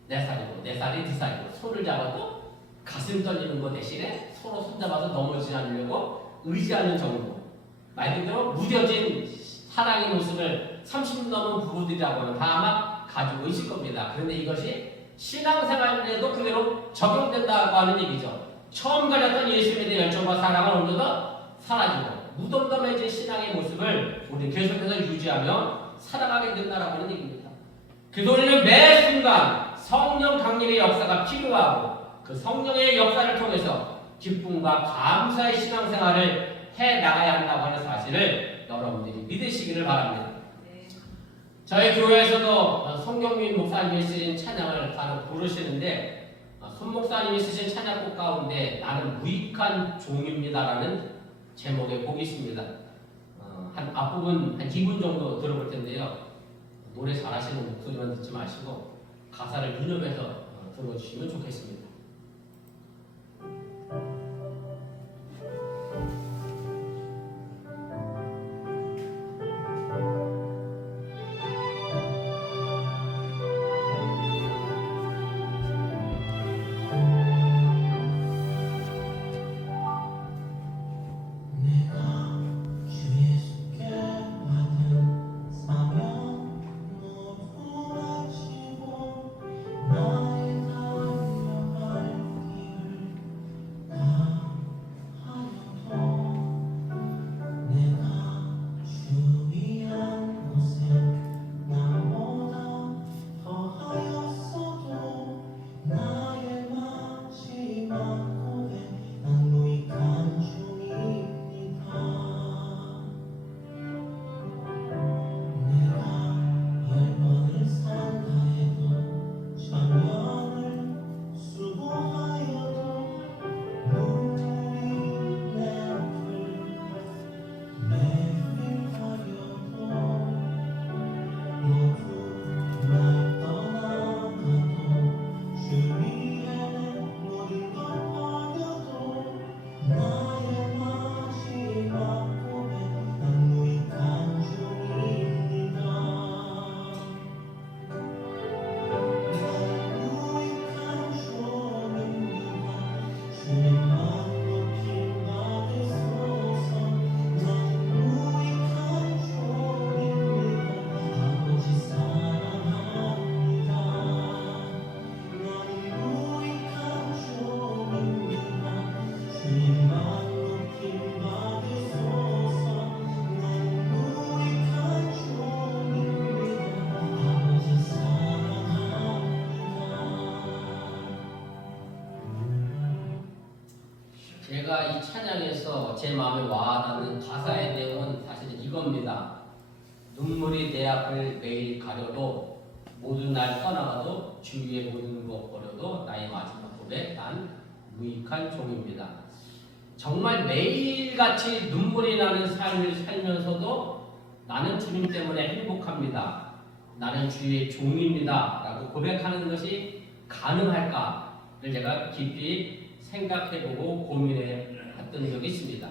내 살이고 내 살이 네 살이고 손을 잡아도 가슴 떨리는 것 대신에 서로 손잡아서 넘어지지 않으려고 의지하는 정도. 말 그대로 무뎌진 사랑의 모습을 30년 넘은 부부들이라고는 다 아마 가지고 있을 겁니다. 그런데 이것이 신앙생활에도 그대로 적용된다고 하는 얘기죠. 처음 가졌던 예수님에 대한 열정과 사랑은 어느덧 사라지고 무덤덤해진 신앙의 모습을 우리 계속해서 유지하며 살아가게 된다라고 하는 얘기입니다. 그래서 우리는 매 순간 성령 강림의 역사가 필요하고 그 성령의 역사를 통해서 기쁨과 감사의 신앙생활을 해나가야 한다고 하는 사실을 여러분들이 믿으시기를 바랍니다. 저희 교회에서도 송경민 목사님이 쓰신 찬양을 간혹 부르시는데 손 목사님이 쓰신 찬양곡 가운데 나는 무익한 종입니다라는 제목의 곡이 있습니다. 한 앞부분 한 2분 정도 들어볼 텐데요. 노래 잘하시는 목소리만 듣지 마시고 가사를 유념해서 들어주시면 좋겠습니다. 너의 제가 이 찬양에서 제 마음에 와닿는 가사의 내용은 사실은 이겁니다. 눈물이 내 앞을 매일 가려도 모든 날 떠나가도 주위의 모든 것 버려도 나의 마지막 고백 난 무익한 종입니다. 정말 매일같이 눈물이 나는 삶을 살면서도 나는 주님 때문에 행복합니다. 나는 주의 종입니다. 라고 고백하는 것이 가능할까를 제가 깊이 생각해보고 고민해봤던 적이 있습니다.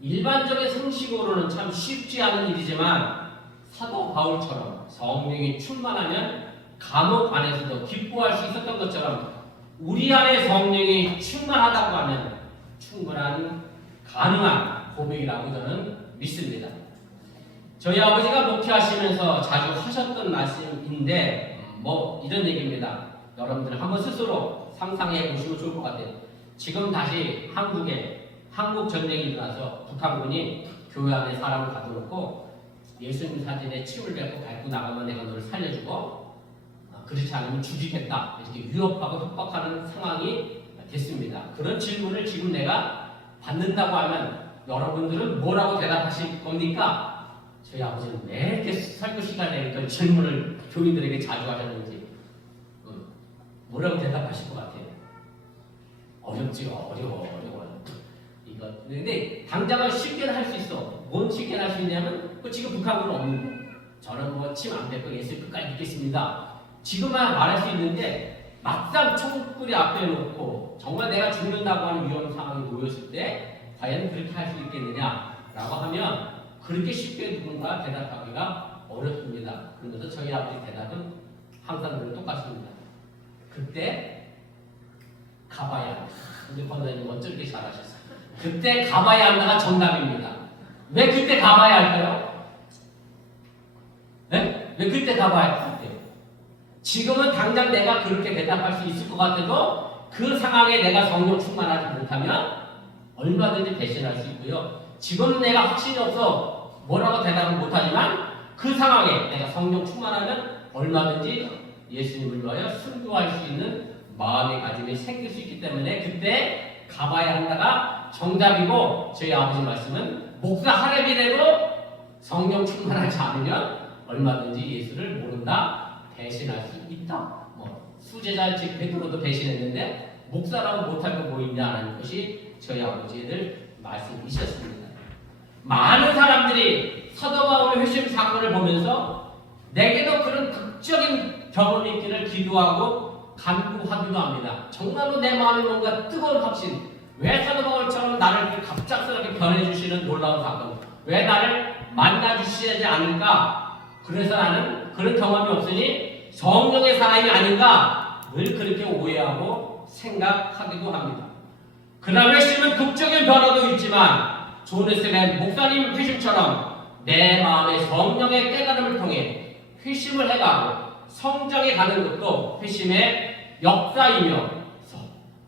일반적인 상식으로는 참 쉽지 않은 일이지만 사도 바울처럼 성령이 충만하면 감옥 안에서도 기뻐할 수 있었던 것처럼 우리 안에 성령이 충만하다고 하면 충분한 가능한 고백이라고 저는 믿습니다. 저희 아버지가 목회하시면서 자주 하셨던 말씀인데 이런 얘기입니다. 여러분들 한번 스스로 상상해 보시면 좋을 것 같아요. 지금 다시 한국 전쟁이 일어나서 북한군이 교회 안에 사람을 가둬놓고 예수님 사진에 침을 밟고 나가면 내가 너를 살려주고 그렇지 않으면 죽이겠다 이렇게 위협하고 협박하는 상황이 됐습니다. 그런 질문을 지금 내가 받는다고 하면 여러분들은 뭐라고 대답하실 겁니까? 저희 아버지는 왜 이렇게 설교 시간에 그런 질문을 교인들에게 자주 하셨는지 뭐라고 대답하실 것 같아요? 어렵지요. 어려워요. 이거 근데 당장은 쉽게 할 수 있어. 뭔 쉽게 할 수 있냐면 지금 북한군은 없는 거. 저는 침 안 뱉고 예수 끝까지 믿겠습니다. 지금만 말할 수 있는데 막상 총구리 앞에 놓고 정말 내가 죽는다고 하는 위험 상황이 놓였을 때 과연 그렇게 할 수 있겠느냐라고 하면 그렇게 쉽게 누군가 대답하기가 어렵습니다. 그런데도 저희 아버지 대답은 항상 늘 똑같습니다. 그때 가봐야 한다. 근데 권사님 어쩜 이렇게 잘하셨어요? 그때 가봐야 한다가 정답입니다. 왜 그때 가봐야 할까요? 네? 왜 그때 가봐야 할까요? 지금은 당장 내가 그렇게 대답할 수 있을 것 같아도 그 상황에 내가 성령 충만하지 못하면 얼마든지 배신할 수 있고요. 지금 내가 확신이 없어 뭐라고 대답을 못하지만 그 상황에 내가 성령 충만하면 얼마든지 예수님을 위하여 순교할 수 있는 마음의 가짐이 생길 수 있기 때문에 그때 가봐야 한다가 정답이고 저희 아버지 말씀은 목사 하랩이라도 성령 충만하지 않으면 얼마든지 예수를 모른다 배신할 수 있다. 수제자 즉 베드로도 배신했는데 목사라고 못할 거 뭐 있냐는 것이 저희 아버지들 말씀이셨습니다. 많은 사람들이 사도 바울의 회심 사건을 보면서 내게도 그런 극적인 경험이 있기를 기도하고 간구하기도 합니다. 정말로 내 마음에 뭔가 뜨거운 확신, 왜 사도 바울처럼 나를 갑작스럽게 변해주시는 놀라운 사건, 왜 나를 만나주시지 않을까? 그래서 나는 그런 경험이 없으니 성령의 사람이 아닌가 늘 그렇게 오해하고 생각하기도 합니다. 그러나 회심은 극적인 변화도 있지만 존에스의 목사님 회심처럼 내 마음의 성령의 깨달음을 통해 회심을 해가고 성장해 가는 것도 회심의 역사이며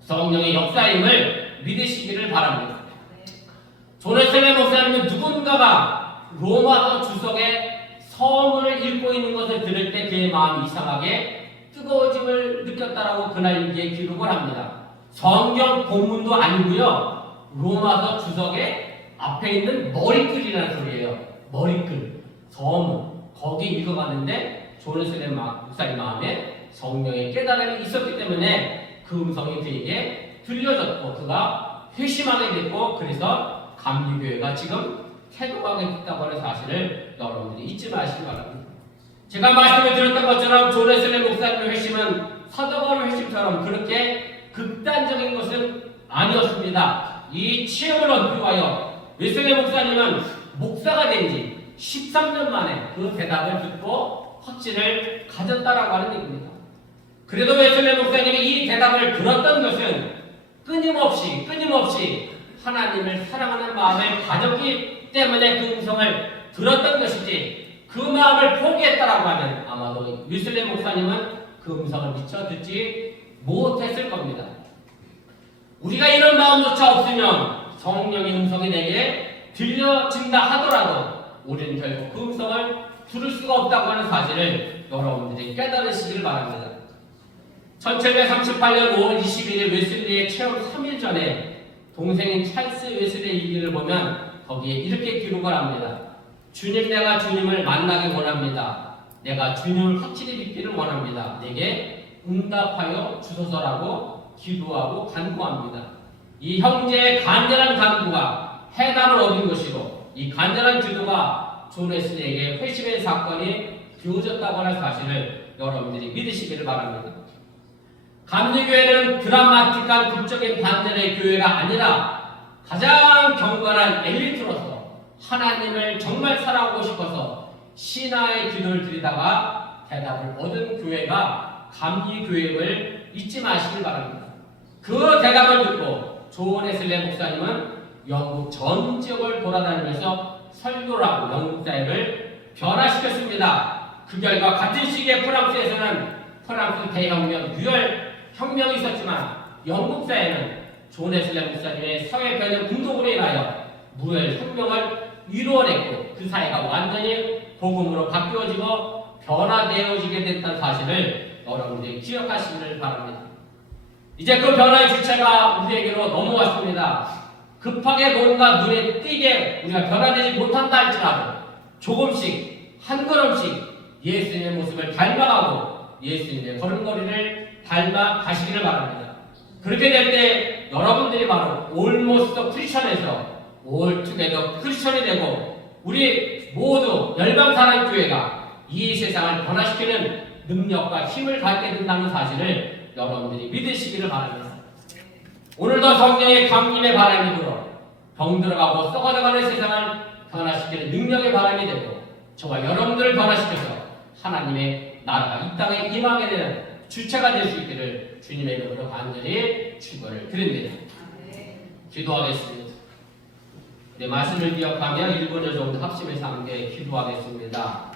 성령의 역사임을 믿으시기를 바랍니다. 존에스의 목사님은 누군가가 로마서 주석에 서문을 읽고 있는 것을 들을 때 그의 마음이 이상하게 뜨거워짐을 느꼈다라고 그날 일기에 기록을 합니다. 성경 본문도 아니고요. 로마서 주석에 앞에 있는 머리글이라는 소리예요. 머리글, 서문. 거기 읽어갔는데 존에스의 목사님 마음에 성령의 깨달음이 있었기 때문에 그 음성이 그에게 들려졌고 그가 회심하게 됐고 그래서 감리교회가 지금 태동하게 됐다고 하는 사실을 여러분들이 잊지 마시기 바랍니다. 제가 말씀을 드렸던 것처럼 존에스의 목사님의 회심은 사도 바울의 회심처럼 그렇게 극단적인 것은 아니었습니다. 이 체험을 얻기 위하여 웨슬리 목사님은 목사가 된 지 13년 만에 그 대답을 듣고 확신을 가졌다라고 하는 얘기입니다. 그래도 웨슬리 목사님이 이 대답을 들었던 것은 끊임없이 하나님을 사랑하는 마음을 가졌기 때문에 그 음성을 들었던 것이지 그 마음을 포기했다라고 하면 아마도 웨슬리 목사님은 그 음성을 미처 듣지 못했을 겁니다. 우리가 이런 마음조차 없으면 성령의 음성이 내게 들려진다 하더라도 우리는 결국 그 음성을 들을 수가 없다고 하는 사실을 여러분들이 깨달으시길 바랍니다. 1738년 5월 21일 웨슬리의 체험 3일 전에 동생인 찰스 웨슬리의 일기를 보면 거기에 이렇게 기록을 합니다. 주님, 내가 주님을 만나기 원합니다. 내가 주님을 확실히 믿기를 원합니다. 내게 응답하여 주소서라고 기도하고 간구합니다. 이 형제의 간절한 간구가 해답을 얻은 것이고 이 간절한 기도가 존 웨슬리에게 회심의 사건이 되어졌다고 하는 사실을 여러분들이 믿으시기를 바랍니다. 감리교회는 드라마틱한 극적인 반전의 교회가 아니라 가장 경건한 엘리트로서 하나님을 정말 사랑하고 싶어서 신하의 기도를 드리다가 대답을 얻은 교회가 감리교회를 잊지 마시길 바랍니다. 그 대답을 듣고 존 웨슬리 목사님은 영국 전 지역을 돌아다니면서 설교를 하고 영국 사회를 변화시켰습니다. 그 결과 같은 시기에 프랑스에서는 프랑스 대혁명, 유혈 혁명이 있었지만 영국 사회는 존 웨슬리 목사님의 사회 변혁 운동으로 인하여 무혈 혁명을 이루어냈고 그 사회가 완전히 복음으로 바뀌어지고 변화되어지게 됐다는 사실을 여러분들이 기억하시기를 바랍니다. 이제 그 변화의 주체가 우리에게로 넘어왔습니다. 급하게 뭔가 눈에 띄게 우리가 변화되지 못한다 할지라도 조금씩 한 걸음씩 예수님의 모습을 닮아가고 예수님의 걸음걸이를 닮아 가시기를 바랍니다. 그렇게 될 때 여러분들이 바로 올모스트 크리스천에서 올투게더 크리스천이 되고 우리 모두 열방사랑교회가 이 세상을 변화시키는 능력과 힘을 갖게 된다는 사실을 여러분들이 믿으시기를 바랍니다. 오늘도 성령의 강림의 바람이 불어 병들어가고 썩어져가는 세상을 변화시키는 능력의 바람이 되고 저와 여러분들을 변화시켜서 하나님의 나라가 이 땅에 임하게 되는 주체가 될 수 있기를 주님의 이름으로 간절히 축원을 드립니다. 기도하겠습니다. 네, 말씀을 기억하며 1분여 정도 합심해서 함께 기도하겠습니다.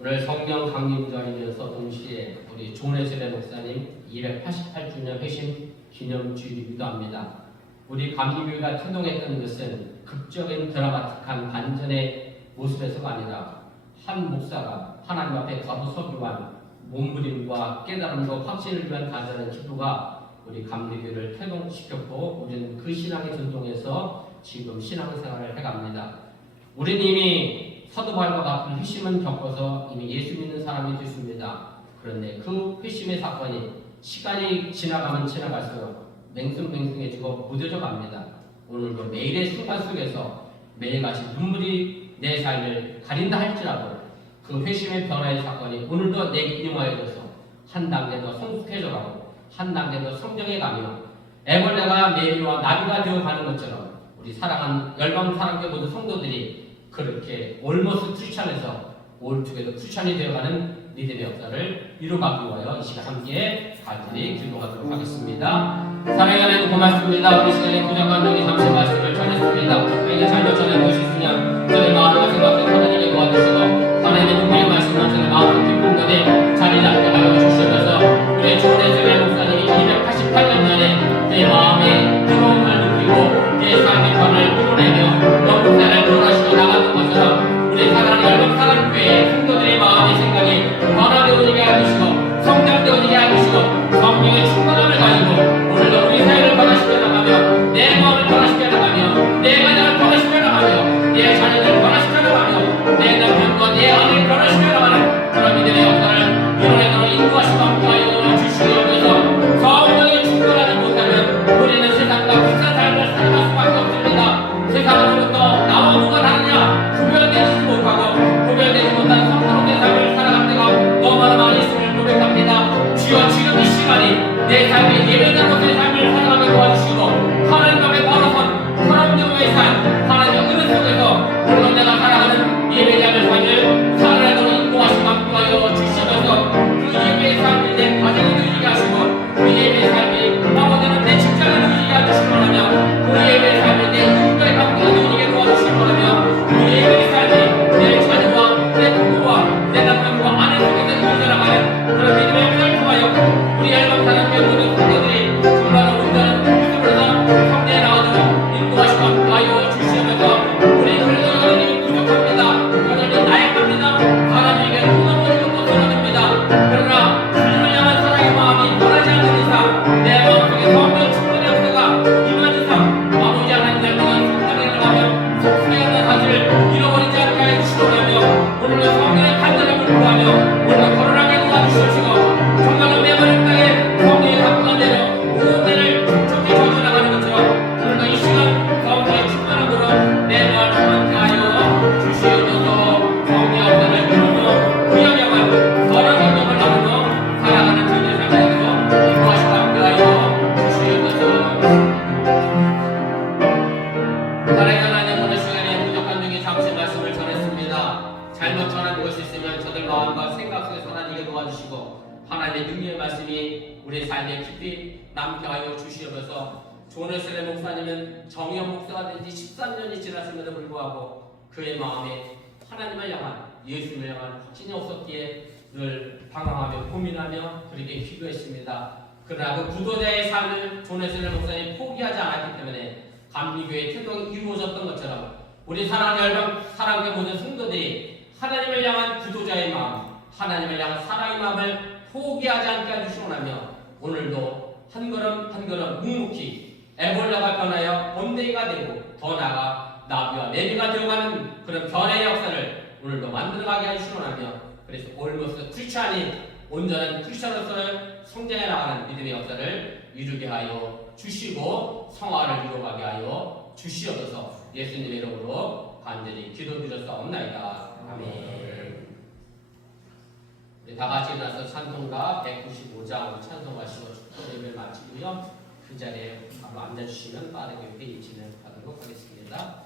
오늘 성령 강림절이면서 동시에 우리 존 웨슬리 목사님 288주년 회심 기념주일이기도 합니다. 우리 감리교회가 태동했던 것은 극적인 드라마틱한 반전의 모습에서가 아니라 한 목사가 하나님 앞에 가부서기한 몸부림과 깨달음과 확신을 위한 간절한 기도가 우리 감리교회를 태동시켰고 우리는 그 신앙의 전통에서 지금 신앙생활을 해갑니다. 우리는 이미 사도 바울과 같은 회심은 겪어서 이미 예수 믿는 사람이 됐습니다. 그런데 그 회심의 사건이 시간이 지나가면 지나갈수록 맹숭맹숭해지고 무뎌져 갑니다. 오늘도 매일의 순간 속에서 매일같이 눈물이 내 삶을 가린다 할지라도 그 회심의 변화의 사건이 오늘도 내게 임하여져서 한 단계 더 성숙해져가고 한 단계 더 성장해가며 애벌레가 메리와 나비가 되어가는 것처럼 우리 사랑하는 열방사랑교회 모든 성도들이 그렇게 올모스 크리스천에서 올투게더 크리스천이 되어가는 믿음의 역사를 이루가기 위하여 이 시간 함께 간절히 기도하도록 하겠습니다. 사랑의 하나님 고맙습니다. 우리 시간에 부족한 영이 잠시 말씀을 전했습니다. 우리가 잘못 전한 것이 있으냐 저의 마음과 생각을 하나님께 도와주시고 하나님의 눈물의 말씀을 저의 마음을 기쁜 것에 자리 잡게 하여 주시면서 우리 존 웨슬리 목사님이 288년 전에 내 마음의 뜨거움을 느끼고 내 삶의 변화를 이루내며 영국사를 변화시켜 나가는 것처럼 우리 사랑하는 열방사랑교회의 성도들의 마음의 생각이 변화되어지게 해주시고 성장되어지게 해주시고 성령의 충만함을 가지고 오늘도 우리 사회를 변화시켜 나가며 내 마음을 변화시켜 나가며 내 가정을 변화시켜 나가며 내 자녀들을 변화시켜 나가며 내 남편과 내 아내를 변화시켜 나가는 그런 믿음의 역사를 이뤄내도록 인도하시고 함께하여 주시옵소서. 성령의 충만하지 못하면 우리는 세상과 비슷한 삶을 살아갈 수밖에 없습니다. 세상으로부터 나와 누가 다르냐 구별되지 못하고 구별되지 못한 성스러운 삶을 살아갈 때가 너무나 많이 있음을 고백합니다. 주여 지금 이 시간이 내 삶의 예배된 것의 삶을 살아가게 도와주시고 하나님 앞에 걸어선 하나님의 삶 하나님의 은혜 속에서 물론 내가 살아가는 예배자의 삶을 살아내도록 인도하시고 함께하여 주시면서 그 예배의 삶이 내 가정을 누리게 하시고 그 예배의 삶이 아버지는 내 직장을 누리게 해주시기 바라며 그 예배의 삶이 내 인간의 관계를 누리게 도와주시기 바라며 그 예배의 삶이 내 자녀와 내 부부와 내 남편과 아내 속에서 이루어져나가는 그런 믿음의 역사를 통하여 우리 열방사랑교회 모두 능력이 남게 하여 주시옵소서. 존웨슬레 목사님은 정의원 목사가 된 지 13년이 지났음에도 불구하고 그의 마음에 하나님을 향한, 예수님을 향한 확신이 없었기에 늘 방황하며 고민하며 그렇게 기도했습니다. 그러나 그 구도자의 삶을 존웨슬레 목사님이 포기하지 않았기 때문에 감리교회의 태동이 이루어졌던 것처럼 우리 사랑교회 모든 성도들이 하나님을 향한 구도자의 마음, 하나님을 향한 사랑의 마음을 포기하지 않게 해주시고 나며 오늘도 한 걸음 한 걸음 묵묵히 에볼라가 변하여 번데기가 되고 더 나아가 나비와 내비가 되어가는 그런 변화의 역사를 오늘도 만들어가게 해주시고 나며 그래서 올모스 크리스찬이 온전한 크리스찬으로서 성장해 나가는 믿음의 역사를 이루게 하여 주시고 성화를 이루어가게 하여 주시옵소서. 예수님의 이름으로 간절히 기도드렸사옵나이다. 아멘. 우리 다 같이 일어나서 찬송가 195장 찬송하시고 축복 예배를 마치고요. 그 자리에 바로 앉아주시면 빠르게 회의 진행하도록 하겠습니다.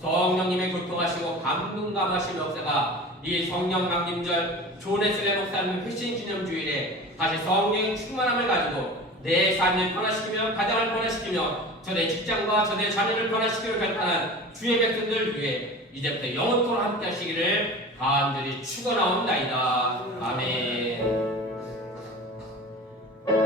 성령님의 교통하시고 감동감하신 역사가 이 성령 강림절 존웨슬레 목사님 회신 기념주일에 다시 성령의 충만함을 가지고 내 삶을 변화시키며 가정을 변화시키며 저의 직장과 저의 자녀를 변화시키며 결단한 주의 백성들 위해 이제부터 영원토록 함께 하시기를 간절히 축원하옵나이다. 아멘.